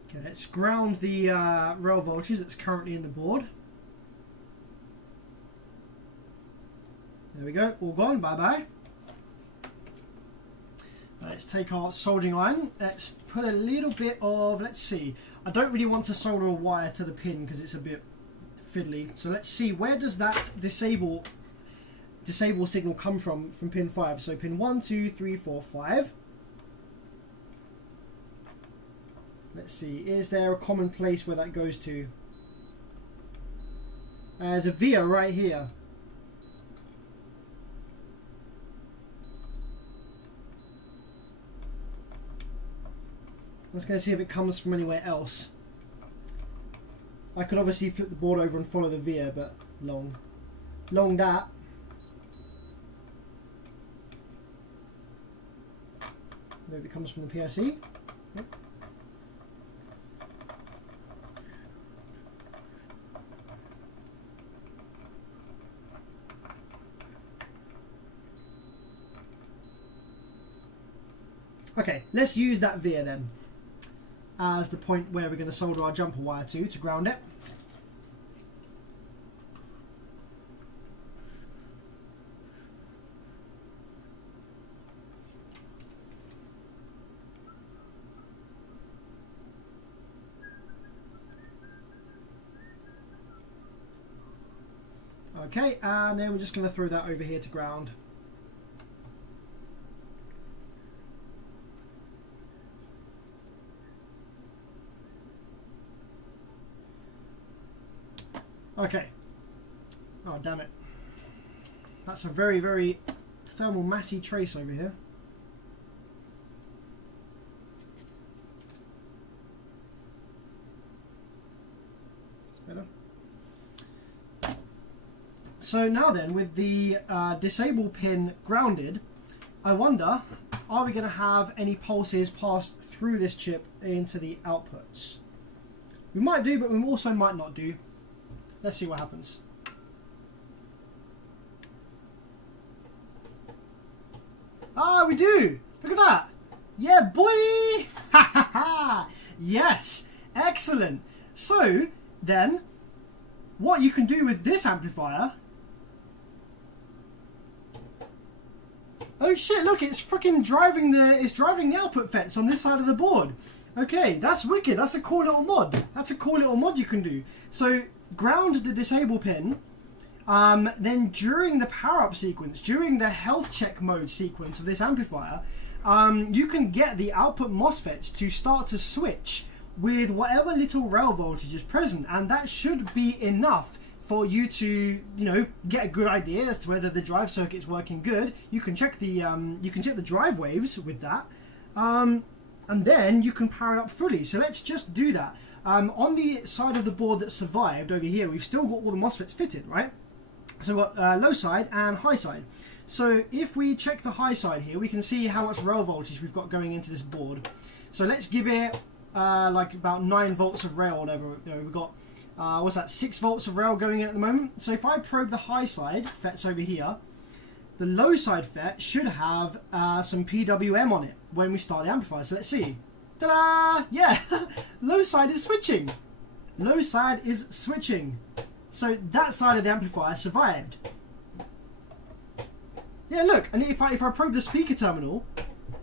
Okay, let's ground the rail voltage that's currently in the board. There we go, all gone, bye-bye. Let's take our soldering iron. Let's put a little bit of, let's see. I don't really want to solder a wire to the pin because it's a bit fiddly. So let's see, where does that disable signal come from pin 5? So pin 1, 2, 3, 4, 5. Let's see, is there a common place where that goes to? There's a via right here. Let's go see if it comes from anywhere else. I could obviously flip the board over and follow the via, but long that. Maybe it comes from the PIC. Yep. Okay, let's use that via then as the point where we're going to solder our jumper wire to ground it. Okay, and then we're just going to throw that over here to ground. Okay. Oh, damn it. That's a very, very thermal massy trace over here. That's better. So now then, with the disable pin grounded, I wonder, are we going to have any pulses passed through this chip into the outputs? We might do, but we also might not do. Let's see what happens. Ah, we do! Look at that! Yeah, boy! Ha ha ha! Yes! Excellent! So, then, what you can do with this amplifier... Oh shit, look, it's freaking driving the output FETs on this side of the board. Okay, that's wicked. That's a cool little mod. That's a cool little mod you can do. So, ground the disable pin, then during the power up sequence, during the health check mode sequence of this amplifier, you can get the output MOSFETs to start to switch with whatever little rail voltage is present, and that should be enough for you to, get a good idea as to whether the drive circuit's working good. You can check the drive waves with that, and then you can power it up fully. So let's just do that. On the side of the board that survived over here, we've still got all the MOSFETs fitted, right? So we've got low side and high side. So if we check the high side here, we can see how much rail voltage we've got going into this board. So let's give it like about 9 volts of rail, whatever. We've got what's that, 6 volts of rail going in at the moment. So if I probe the high side FETs over here, the low side FET should have some PWM on it when we start the amplifier. So let's see. Ta-da! Yeah, low side is switching. Low side is switching. So that side of the amplifier survived. Yeah, look, and if I probe the speaker terminal,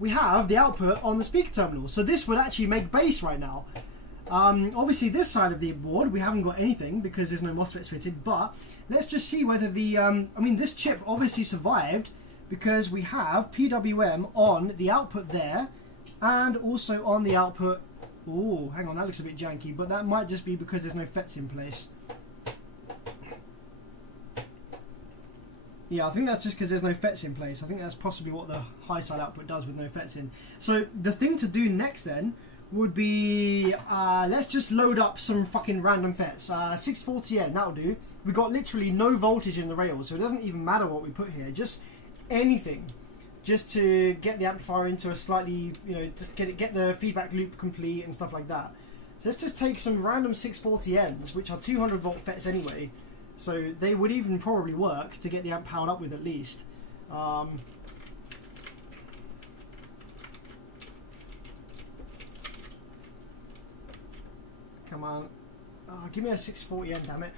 we have the output on the speaker terminal. So this would actually make bass right now. Obviously this side of the board we haven't got anything because there's no MOSFETs fitted, but let's just see whether the, I mean this chip obviously survived because we have PWM on the output there and also on the output. Oh, hang on, that looks a bit janky, but that might just be because there's no FETs in place. Yeah, I think that's just because there's no FETs in place. I think that's possibly what the high side output does with no FETs in. So the thing to do next then would be, let's just load up some fucking random FETs. 640N, that'll do. We've got literally no voltage in the rails, so it doesn't even matter what we put here. Just anything. Just to get the amplifier into a slightly, you know, just get the feedback loop complete and stuff like that. So let's just take some random 640Ns, which are 200 volt FETs anyway. So they would even probably work to get the amp powered up with at least. Come on. Oh, give me a 640N, damn it.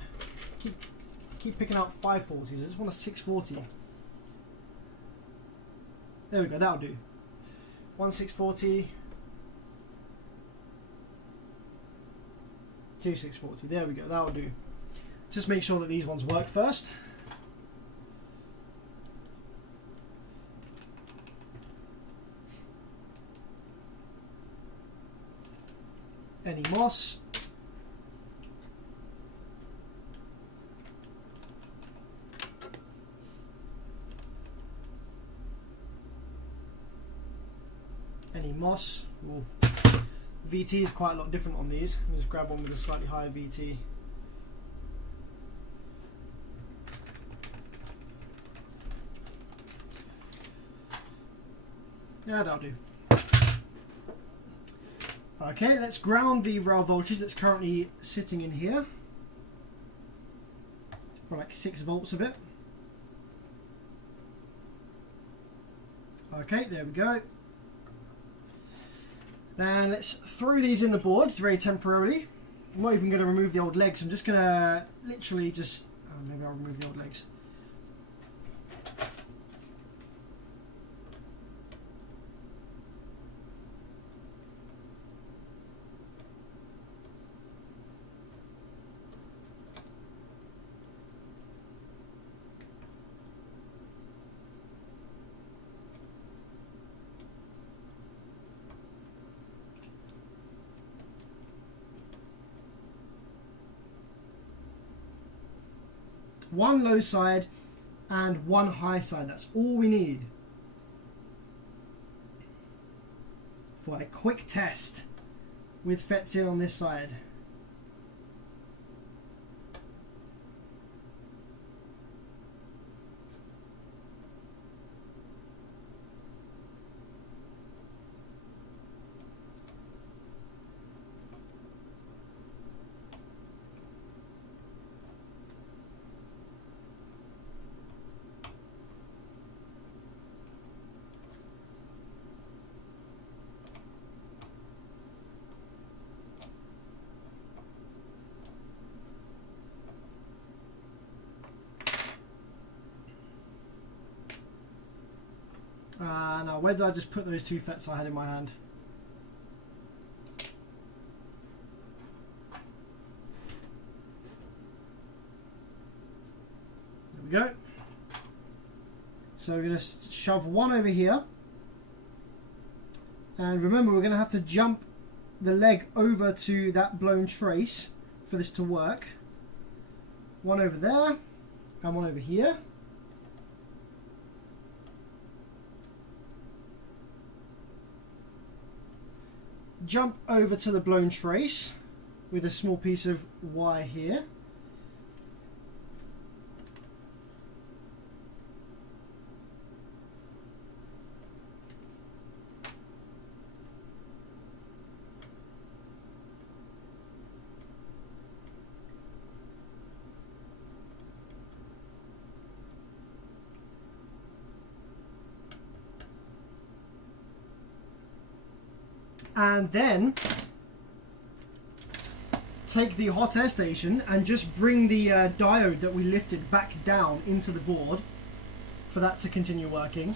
Keep picking out 540s. I just want a 640. There we go, that'll do. 1 640. 2 640. There we go, that'll do. Just make sure that these ones work first. Any moss. Any moss. Ooh. VT is quite a lot different on these. I'll just grab one with a slightly higher VT. Yeah, that'll do. Okay, let's ground the rail voltage that's currently sitting in here. For like 6 volts of it. Okay, there we go. Then let's throw these in the board very temporarily. I'm not even going to remove the old legs. I'm just going to literally just... Oh, maybe I'll remove the old legs. One low side and one high side. That's all we need for a quick test with FETs in on this side. Now, where did I just put those 2 FETs I had in my hand? There we go. So we're going to shove one over here. And remember, we're going to have to jump the leg over to that blown trace for this to work. One over there and one over here. Jump over to the blown trace with a small piece of wire here. and then take the hot air station and just bring the diode that we lifted back down into the board for that to continue working.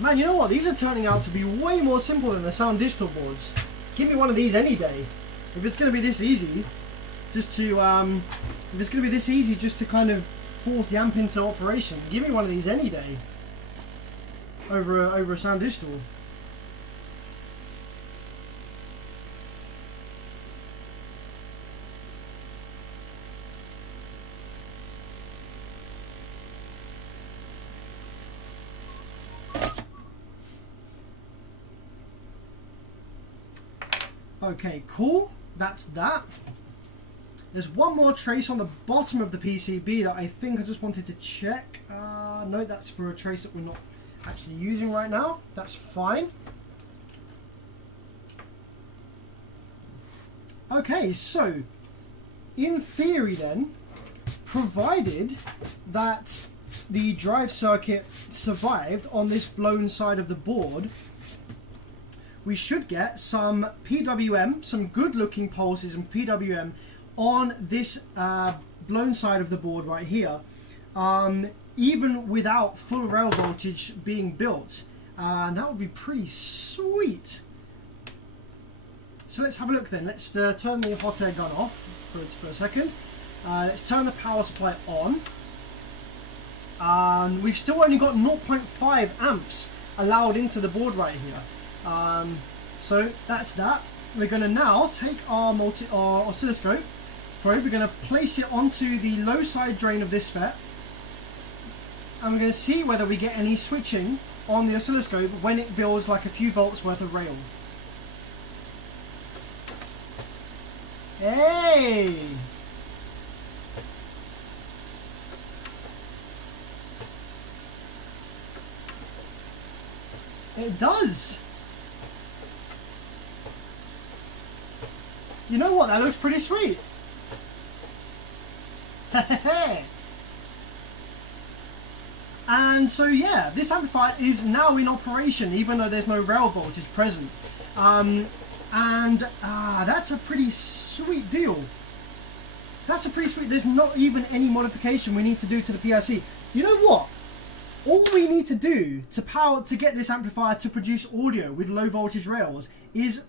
Man, you know what? These are turning out to be way more simple than the Sound Digital boards. Give me one of these any day. If it's going to be this easy, just to kind of force the amp into operation, give me one of these any day. Over a Sound Digital. Okay, cool. That's that. There's one more trace on the bottom of the PCB that I think I just wanted to check. No, that's for a trace that we're not actually using right now. That's fine. Okay, so in theory then, provided that the drive circuit survived on this blown side of the board, we should get some PWM, some good looking pulses and PWM on this blown side of the board right here, even without full rail voltage being built, and that would be pretty sweet. So let's have a look then. Let's turn the hot air gun off for a second. Let's turn the power supply on. We've still only got 0.5 amps allowed into the board right here. So that's that. We're going to now take our oscilloscope probe. We're going to place it onto the low side drain of this FET, and we're going to see whether we get any switching on the oscilloscope when it builds like a few volts worth of rail. Hey! It does! You know what? That looks pretty sweet. And so yeah, this amplifier is now in operation, even though there's no rail voltage present. That's a pretty sweet deal. That's a pretty sweet. There's not even any modification we need to do to the PIC. You know what? All we need to do to get this amplifier to produce audio with low voltage rails is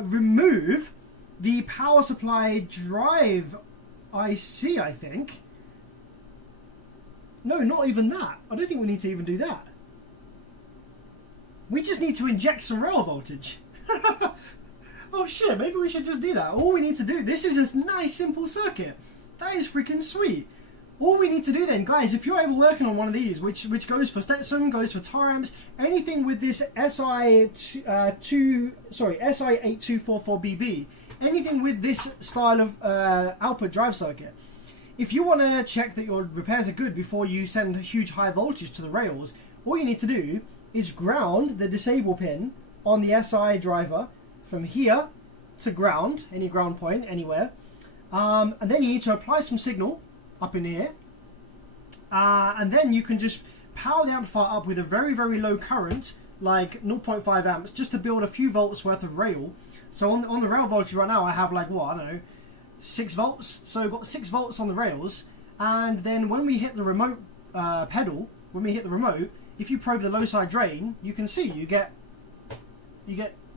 remove the power supply drive IC, I think. No, not even that. I don't think we need to even do that. We just need to inject some rail voltage. Oh shit, maybe we should just do that. All we need to do, this is a nice simple circuit. That is freaking sweet. All we need to do then, guys, if you're ever working on one of these, which goes for Stetsom, goes for Taramps, anything with this SI8244BB, anything with this style of output drive circuit, if you want to check that your repairs are good before you send huge high voltage to the rails, all you need to do is ground the disable pin on the SI driver from here to ground, any ground point, anywhere, and then you need to apply some signal up in here, and then you can just power the amplifier up with a very, very low current, like 0.5 amps, just to build a few volts worth of rail. So on the rail voltage right now, I have like, what, I don't know, 6 volts. So I've got 6 volts on the rails, and then when we hit the remote pedal, when we hit the remote, if you probe the low side drain, you can see you get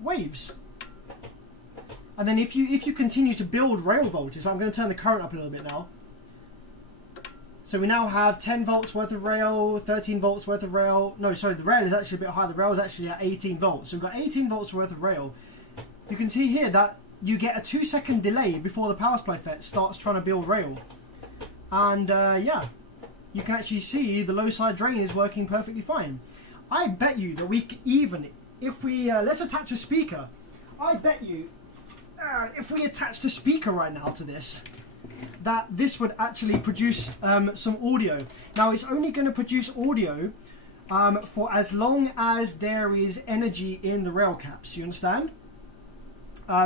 waves. And then if you continue to build rail voltage, so I'm going to turn the current up a little bit now. So we now have 10 volts worth of rail, 13 volts worth of rail. No, sorry, the rail is actually a bit higher. The rail is actually at 18 volts. So we've got 18 volts worth of rail. You can see here that you get a 2-second delay before the power supply FET starts trying to build rail. And yeah, you can actually see the low side drain is working perfectly fine. I bet you that we can, even if we, let's attach a speaker. I bet you if we attached a speaker right now to this, that this would actually produce some audio. Now it's only going to produce audio for as long as there is energy in the rail caps. You understand?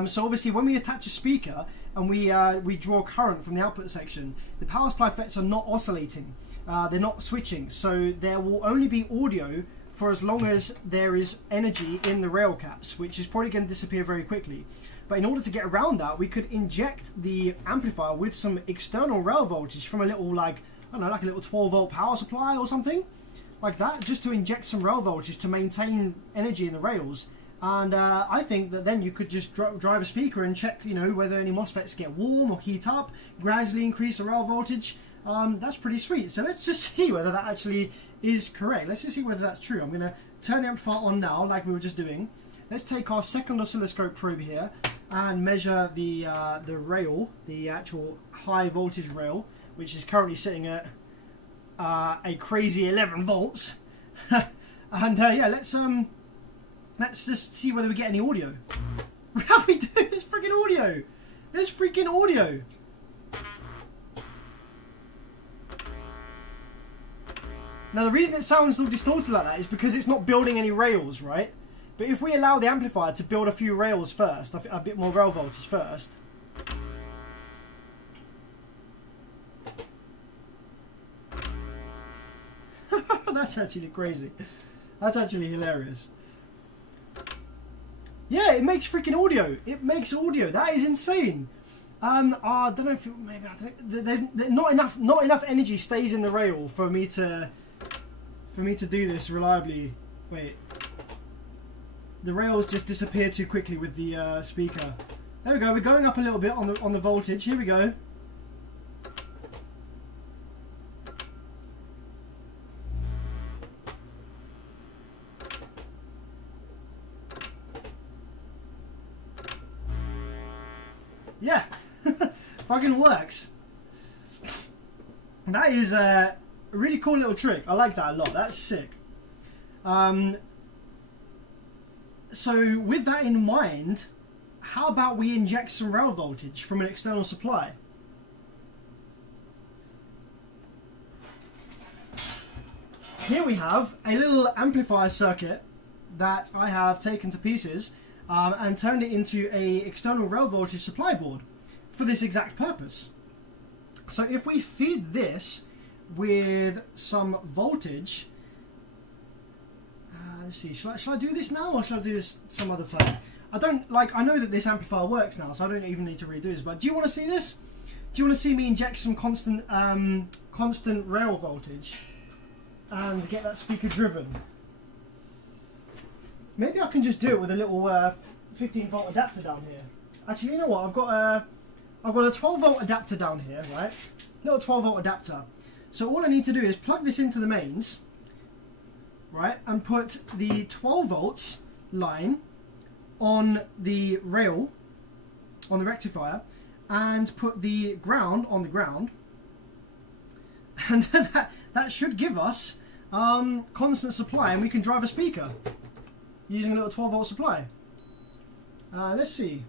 So obviously when we attach a speaker and we draw current from the output section, the power supply FETs are not oscillating. They're not switching. So there will only be audio for as long as there is energy in the rail caps, which is probably going to disappear very quickly. But in order to get around that, we could inject the amplifier with some external rail voltage from a little, like, I don't know, like a little 12 volt power supply or something like that, just to inject some rail voltage to maintain energy in the rails. And I think that then you could just drive a speaker and check, you know, whether any MOSFETs get warm or heat up, gradually increase the rail voltage. That's pretty sweet. So let's just see whether that actually is correct. Let's just see whether that's true. I'm going to turn the amplifier on now, like we were just doing. Let's take our second oscilloscope probe here and measure the rail, the actual high voltage rail, which is currently sitting at a crazy 11 volts. And yeah, let's just see whether we get any audio. How we do? There's freaking audio. There's freaking audio. Now the reason it sounds all distorted like that is because it's not building any rails, right? But if we allow the amplifier to build a few rails first, a bit more rail voltage first. That's actually crazy. That's actually hilarious. Yeah, it makes freaking audio. It makes audio. That is insane. I don't know if maybe there's not enough energy stays in the rail for me to do this reliably. Wait. The rails just disappear too quickly with the speaker. There we go. We're going up a little bit on the voltage. Here we go. Yeah, fucking works. That is a really cool little trick. I like that a lot. That's sick. So with that in mind, how about we inject some rail voltage from an external supply? Here we have a little amplifier circuit that I have taken to pieces and turned it into a external rail voltage supply board for this exact purpose. So if we feed this with some voltage, let's see, shall I do this now or shall I do this some other time? I know that this amplifier works now, so I don't even need to redo this, but do you want to see this? Do you want to see me inject some constant rail voltage and get that speaker driven? Maybe I can just do it with a little 15 volt adapter down here. Actually, you know what? I've got a 12 volt adapter down here, right? Little 12 volt adapter. So all I need to do is plug this into the mains, right, and put the 12 volts line on the rail, on the rectifier, and put the ground on the ground, and that should give us constant supply, and we can drive a speaker using a little 12 volt supply. Let's see.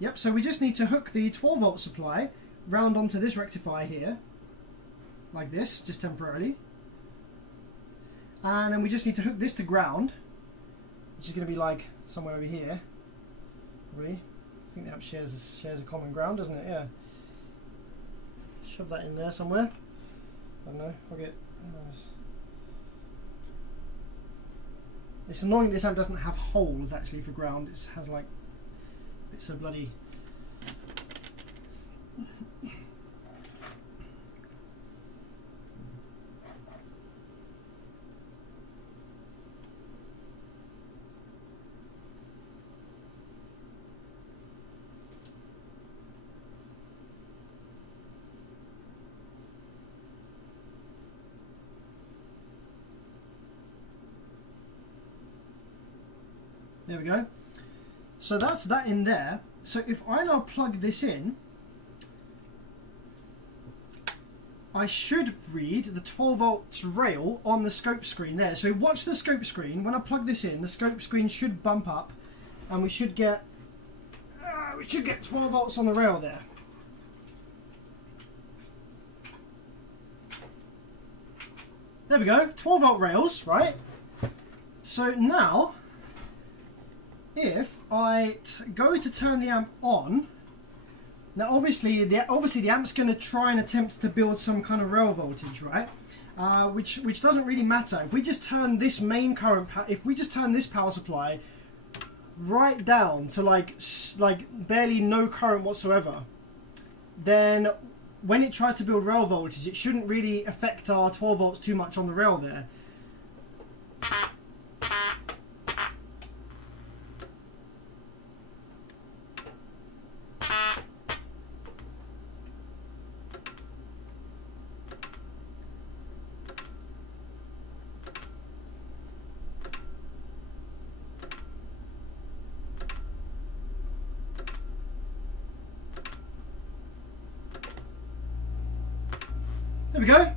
Yep, so we just need to hook the 12 volt supply round onto this rectifier here, like this, just temporarily. And then we just need to hook this to ground, which is going to be like somewhere over here. Probably. I think the app shares a common ground, doesn't it? Yeah. Shove that in there somewhere. I don't know. Forget. It's annoying this amp doesn't have holes actually for ground. It has like bits of bloody. There we go. So that's that in there. So if I now plug this in, I should read the 12 volts rail on the scope screen there. So watch the scope screen. When I plug this in, the scope screen should bump up, and we should get 12 volts on the rail there. There we go, 12 volt rails, right? So now, if I go to turn the amp on, now obviously the amp's going to try and attempt to build some kind of rail voltage, right? Which doesn't really matter. If we just turn this main current, if we just turn this power supply right down to like barely no current whatsoever, then when it tries to build rail voltage, it shouldn't really affect our 12 volts too much on the rail there. There we go.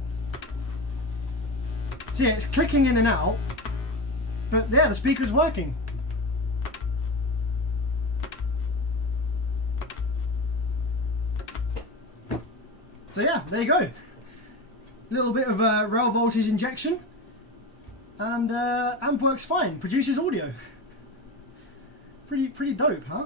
So yeah, it's clicking in and out, but yeah, the speaker's working. So yeah, there you go. A little bit of rail voltage injection, and amp works fine. Produces audio. Pretty dope, huh?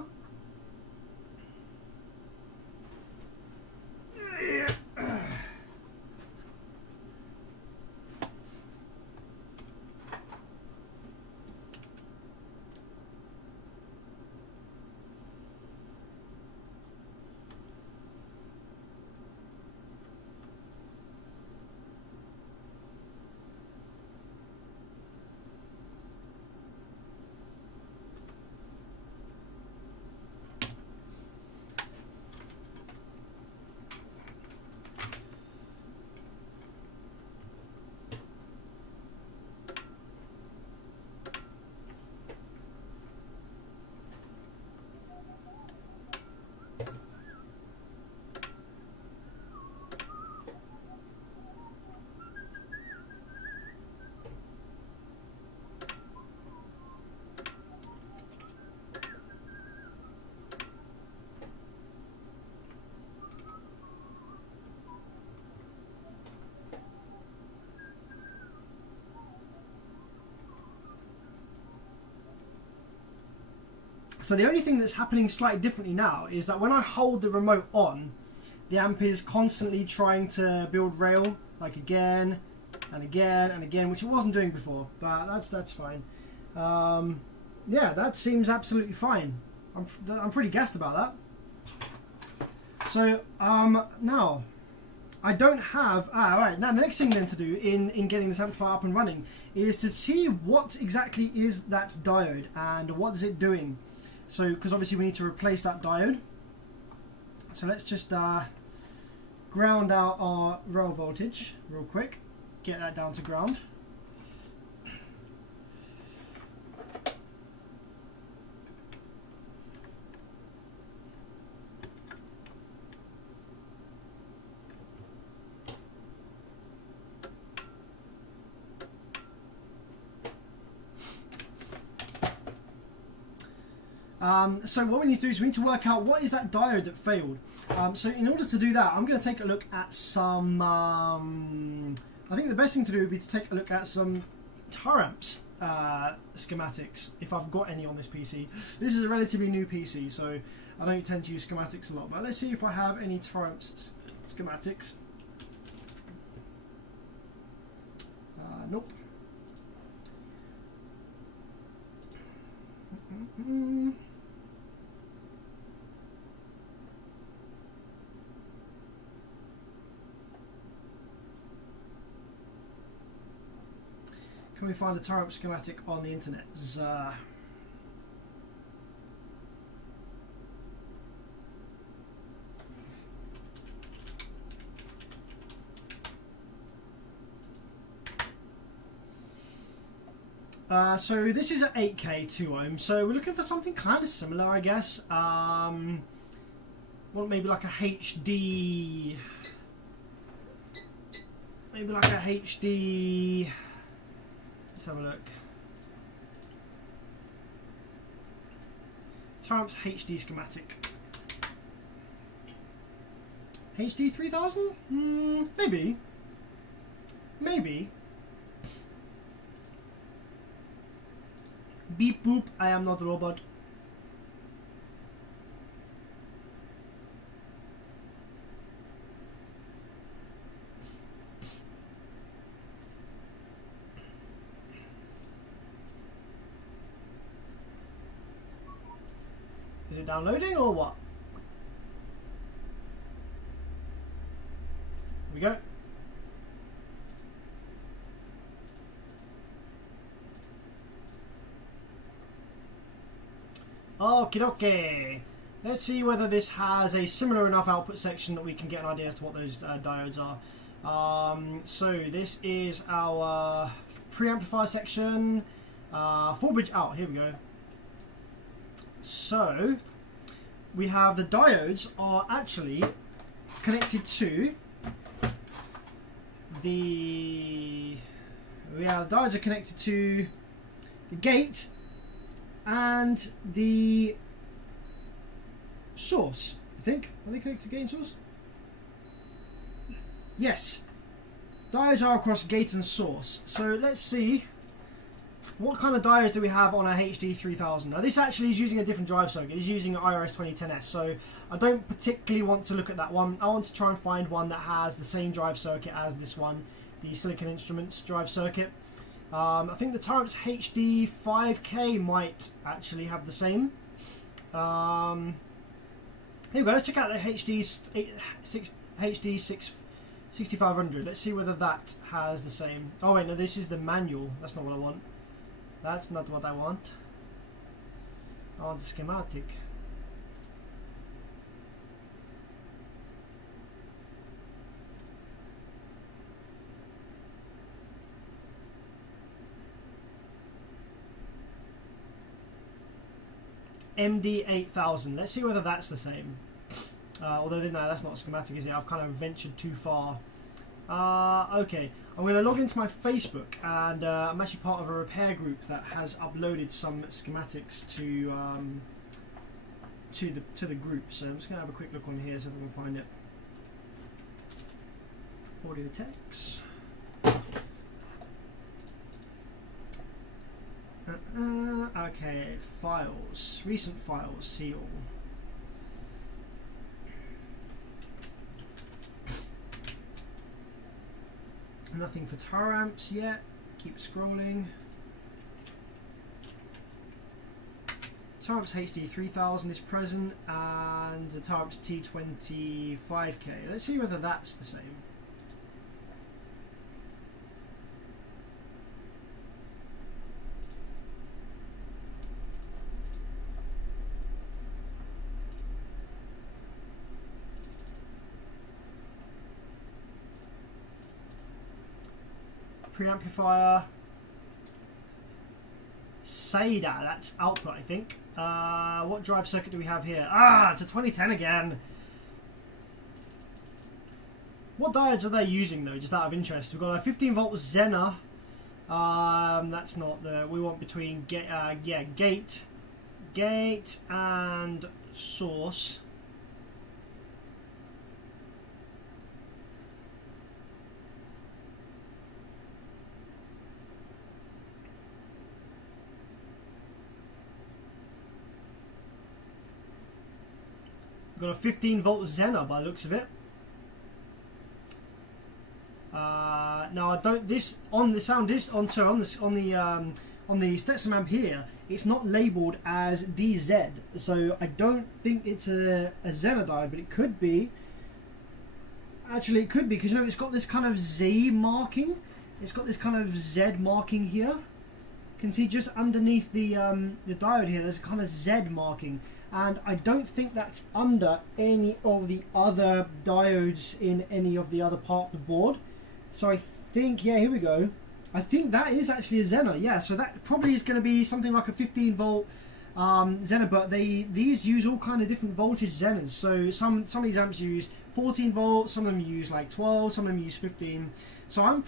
So the only thing that's happening slightly differently now is that when I hold the remote on, the amp is constantly trying to build rail, like again and again and again, which it wasn't doing before, but that's fine. Yeah, that seems absolutely fine. I'm pretty gassed about that. So now I don't have right now the next thing then to do in getting this amplifier up and running is to see what exactly is that diode and what is it doing. So because obviously we need to replace that diode, so let's just ground out our rail voltage real quick, get that down to ground. So what we need to do is we need to work out what is that diode that failed. So in order to do that, I'm going to take a look at some, I think the best thing to do would be to take a look at some Taramps schematics, if I've got any on this PC. This is a relatively new PC, so I don't tend to use schematics a lot, but let's see if I have any Taramps schematics. Nope. Can we find a Taramp schematic on the internet? So this is an 8K 2 ohm, so we're looking for something kind of similar, I guess. Well, maybe like a HD. maybe like a HD. Let's have a look. Taramps HD schematic. HD 3000? Maybe. Maybe. Beep boop, I am not a robot. Is it downloading or what? Here we go. Okie dokie. Let's see whether this has a similar enough output section that we can get an idea as to what those diodes are. So this is our preamplifier section. Full bridge out. Here we go. So we have the diodes are actually connected to the diodes are connected to the gate and the source. I think, are they connected to gate and source? Yes, diodes are across gate and source. So let's see what kind of diodes do we have on our HD 3000. Now this actually is using a different drive circuit. It's using an IRS 2010S, so I don't particularly want to look at that one. I want to try and find one that has the same drive circuit as this one, the Silicon Instruments drive circuit. I think the Taramps HD 5K might actually have the same. Here we go, let's check out the HD 6500. Let's see whether that has the same. Oh wait, no, this is the manual. That's not what I want. That's not what I want. I want the schematic. MD8000. Let's see whether that's the same. Although no, that's not a schematic, is it? I've kind of ventured too far. Okay, I'm going to log into my Facebook, and I'm actually part of a repair group that has uploaded some schematics to the group. So I'm just going to have a quick look on here, see if I can find it. Audio text. Okay, files, recent files, seal. Nothing for Taramps yet. Keep scrolling. Taramps HD 3000 is present, and the Taramps T25K. Let's see whether that's the same. Preamplifier. SADA, that's output, I think. What drive circuit do we have here? It's a 2010 again. What diodes are they using though, just out of interest? We've got a 15 volt Zener. That's not the, we want between gate and source. We've got a 15 volt Zener by the looks of it. Now I don't. This on the sound is on. So on the Stetsom amp here, it's not labelled as DZ. So I don't think it's a Zener diode, but it could be. Actually, it could be, because you know it's got this kind of Z marking. It's got this kind of Z marking here. You can see just underneath the diode here, there's a kind of Z marking. And I don't think that's under any of the other diodes in any of the other part of the board. So I think, yeah, here we go. I think that is actually a Zener, yeah. So that probably is going to be something like a 15 volt Zener, but these use all kind of different voltage Zeners. So some of these amps use 14 volts, some of them use like 12, some of them use 15. So I'm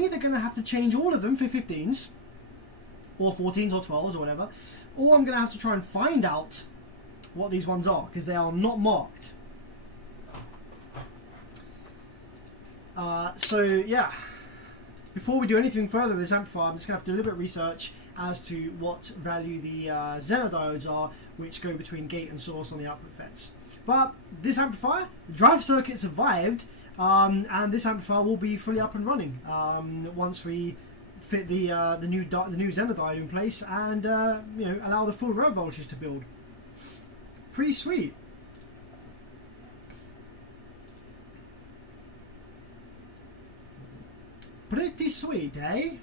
either gonna have to change all of them for 15s, or 14s or 12s or whatever, or I'm gonna have to try and find out what these ones are, because they are not marked. So yeah, before we do anything further with this amplifier, I'm just gonna have to do a little bit of research as to what value the Zener diodes are, which go between gate and source on the output FETs. But this amplifier, the drive circuit survived, and this amplifier will be fully up and running once we fit the new Zener diode in place and you know, allow the full row voltage to build. Pretty sweet. Pretty sweet, eh?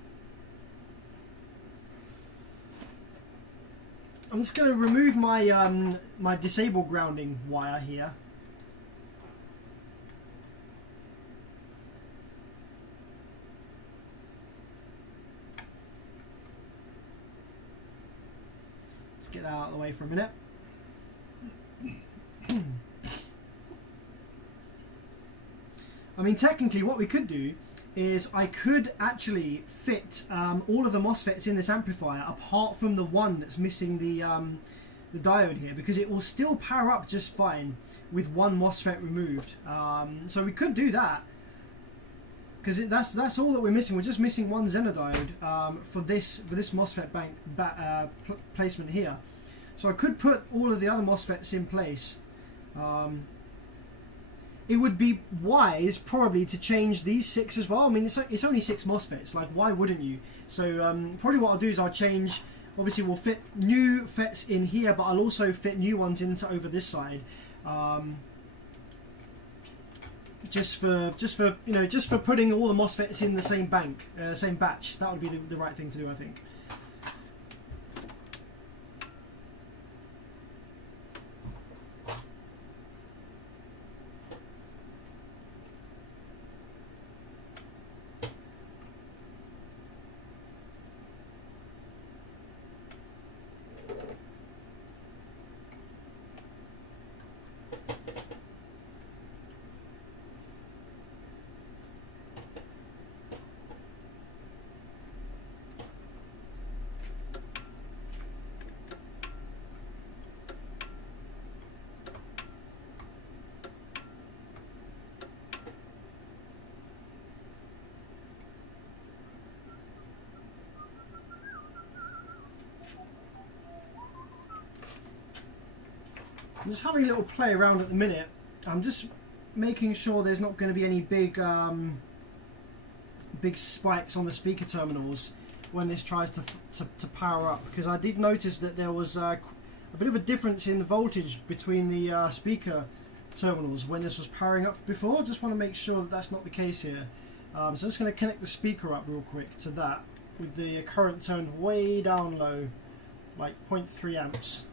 I'm just going to remove my my disable grounding wire here. Let's get that out of the way for a minute. I mean, technically what we could do is I could actually fit all of the MOSFETs in this amplifier apart from the one that's missing the diode here, because it will still power up just fine with one MOSFET removed. So we could do that, because that's all that we're missing. We're just missing one Zener diode for this MOSFET placement here. So I could put all of the other MOSFETs in place. It would be wise probably to change these 6 as well. I mean, it's only 6 MOSFETs, like why wouldn't you? So probably what I'll do is I'll change, obviously we'll fit new FETs in here, but I'll also fit new ones into over this side. Just for you know, just for putting all the MOSFETs in the same bank, same batch. That would be the right thing to do, I think. I'm just having a little play around at the minute. I'm just making sure there's not going to be any big big spikes on the speaker terminals when this tries to power up, because I did notice that there was a bit of a difference in the voltage between the speaker terminals when this was powering up before. Just want to make sure that that's not the case here. So I'm just going to connect the speaker up real quick to that with the current turned way down low, like 0.3 amps.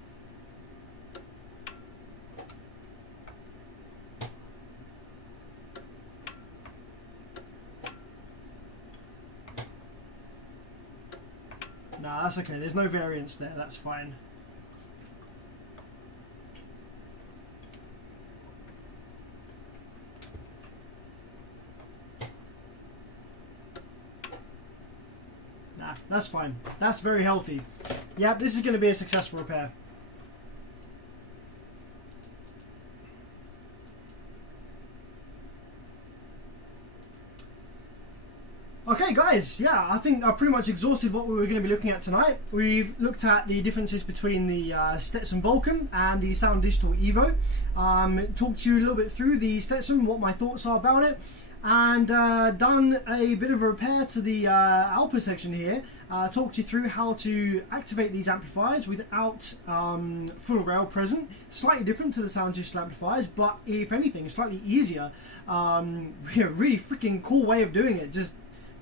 Nah, that's okay. There's no variance there. That's fine. Nah, that's fine. That's very healthy. Yeah, this is going to be a successful repair. Okay guys, yeah, I think I've pretty much exhausted what we were going to be looking at tonight. We've looked at the differences between the Stetsom Vulcan and the Sound Digital Evo. Talked to you a little bit through the Stetsom, what my thoughts are about it, and done a bit of a repair to the output section here. Talked you through how to activate these amplifiers without full rail present. Slightly different to the Sound Digital amplifiers, but if anything, slightly easier. Really freaking cool way of doing it. Just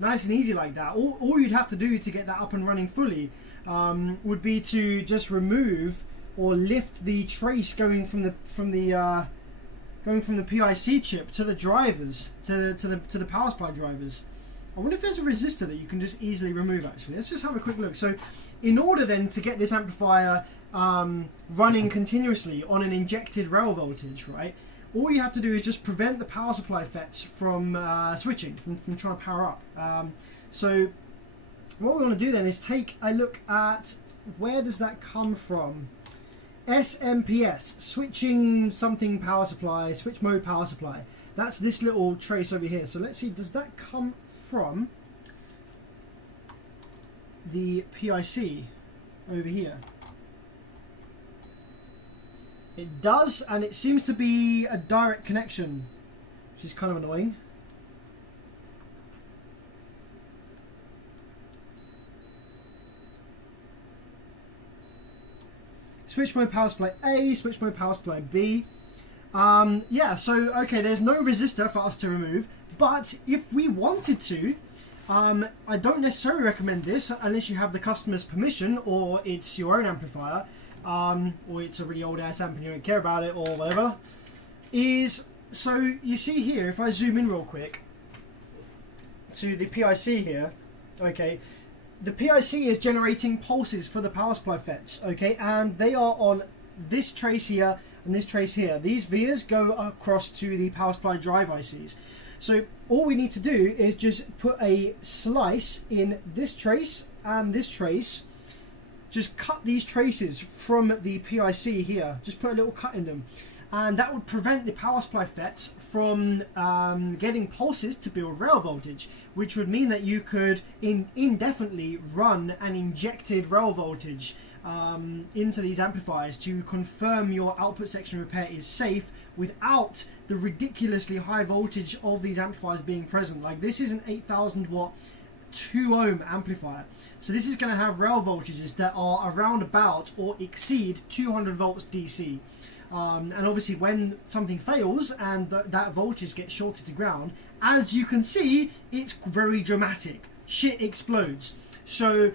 nice and easy like that. All you'd have to do to get that up and running fully would be to just remove or lift the trace going from the PIC chip to the drivers, to the power supply drivers. I wonder if there's a resistor that you can just easily remove. Actually, let's just have a quick look. So, in order then to get this amplifier running continuously on an injected rail voltage, right? all you have to do is just prevent the power supply FETs from switching, from trying to power up. So what we want to do then is take a look at where does that come from. SMPS, switching something power supply, switch mode power supply. That's this little trace over here. So let's see, does that come from the PIC over here? It does, and it seems to be a direct connection, which is kind of annoying. Switch mode power supply A, switch mode power supply B. Yeah, so okay, there's no resistor for us to remove, but if we wanted to, I don't necessarily recommend this unless you have the customer's permission or it's your own amplifier, or it's a really old ass amp and you don't care about it or whatever. So you see here, if I zoom in real quick to the PIC here, okay, the PIC is generating pulses for the power supply FETs, okay, and they are on this trace here and this trace here. These vias go across to the power supply drive ICs. So all we need to do is just put a slice in this trace and this trace. Just cut these traces from the PIC here. Just put a little cut in them. And that would prevent the power supply FETs from getting pulses to build rail voltage, which would mean that you could indefinitely run an injected rail voltage into these amplifiers to confirm your output section repair is safe without the ridiculously high voltage of these amplifiers being present. Like, this is an 8,000 watt 2 ohm amplifier, so this is going to have rail voltages that are around about or exceed 200 volts DC. And obviously when something fails and that voltage gets shorted to ground, as you can see, it's very dramatic. Shit explodes. So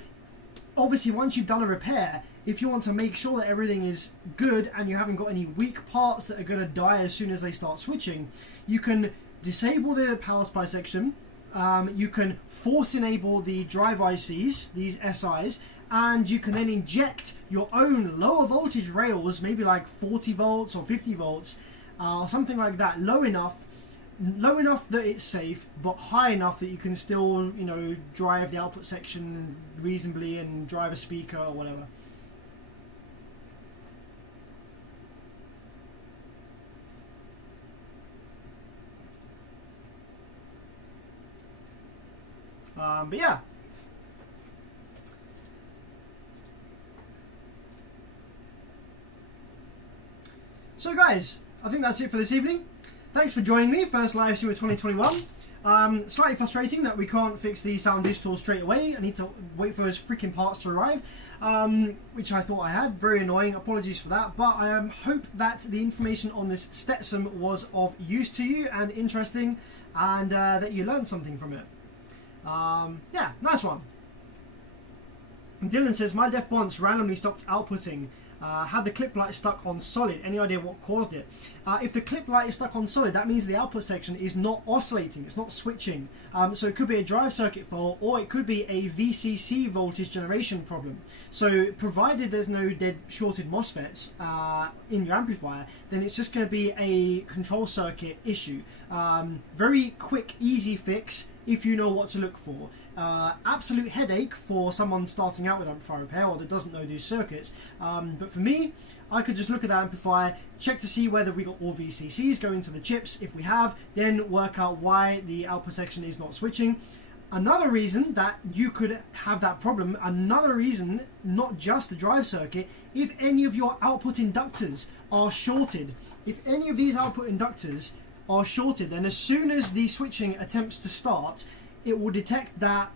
obviously once you've done a repair, if you want to make sure that everything is good and you haven't got any weak parts that are going to die as soon as they start switching, you can disable the power supply section, you can force enable the drive ICs, these SIs, and you can then inject your own lower voltage rails, maybe like 40 volts or 50 volts, or something like that, low enough that it's safe, but high enough that you can still, you know, drive the output section reasonably and drive a speaker or whatever. But yeah. So guys, I think that's it for this evening. Thanks for joining me, first live stream of 2021. Slightly frustrating that we can't fix the sound digital straight away. I need to wait for those freaking parts to arrive, which I thought I had. Very annoying, apologies for that. But I hope that the information on this Stetsom was of use to you and interesting, and that you learned something from it. Yeah, nice one. Dylan says, my def bonds randomly stopped outputting. Had the clip light stuck on solid. Any idea what caused it? If the clip light is stuck on solid, that means the output section is not oscillating, it's not switching. So it could be a drive circuit fault, or it could be a VCC voltage generation problem. So provided there's no dead shorted MOSFETs in your amplifier, then it's just going to be a control circuit issue. Very quick, easy fix if you know what to look for. Absolute headache for someone starting out with amplifier repair or that doesn't know these circuits, but for me, I could just look at the amplifier, check to see whether we got all VCCs going to the chips. If we have, then work out why the output section is not switching. Another reason that you could have that problem, another reason, not just the drive circuit, if any of your output inductors are shorted. If any of these output inductors are shorted, then as soon as the switching attempts to start, it will detect that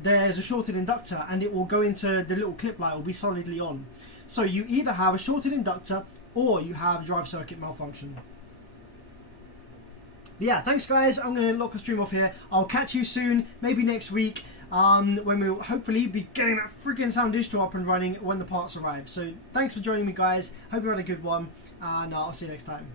there's a shorted inductor and it will go into the little clip light, will be solidly on. So you either have a shorted inductor or you have drive circuit malfunction. But yeah, thanks guys. I'm going to lock the stream off here. I'll catch you soon, maybe next week, when we'll hopefully be getting that freaking sound digital up and running when the parts arrive. So thanks for joining me guys. Hope you had a good one, and I'll see you next time.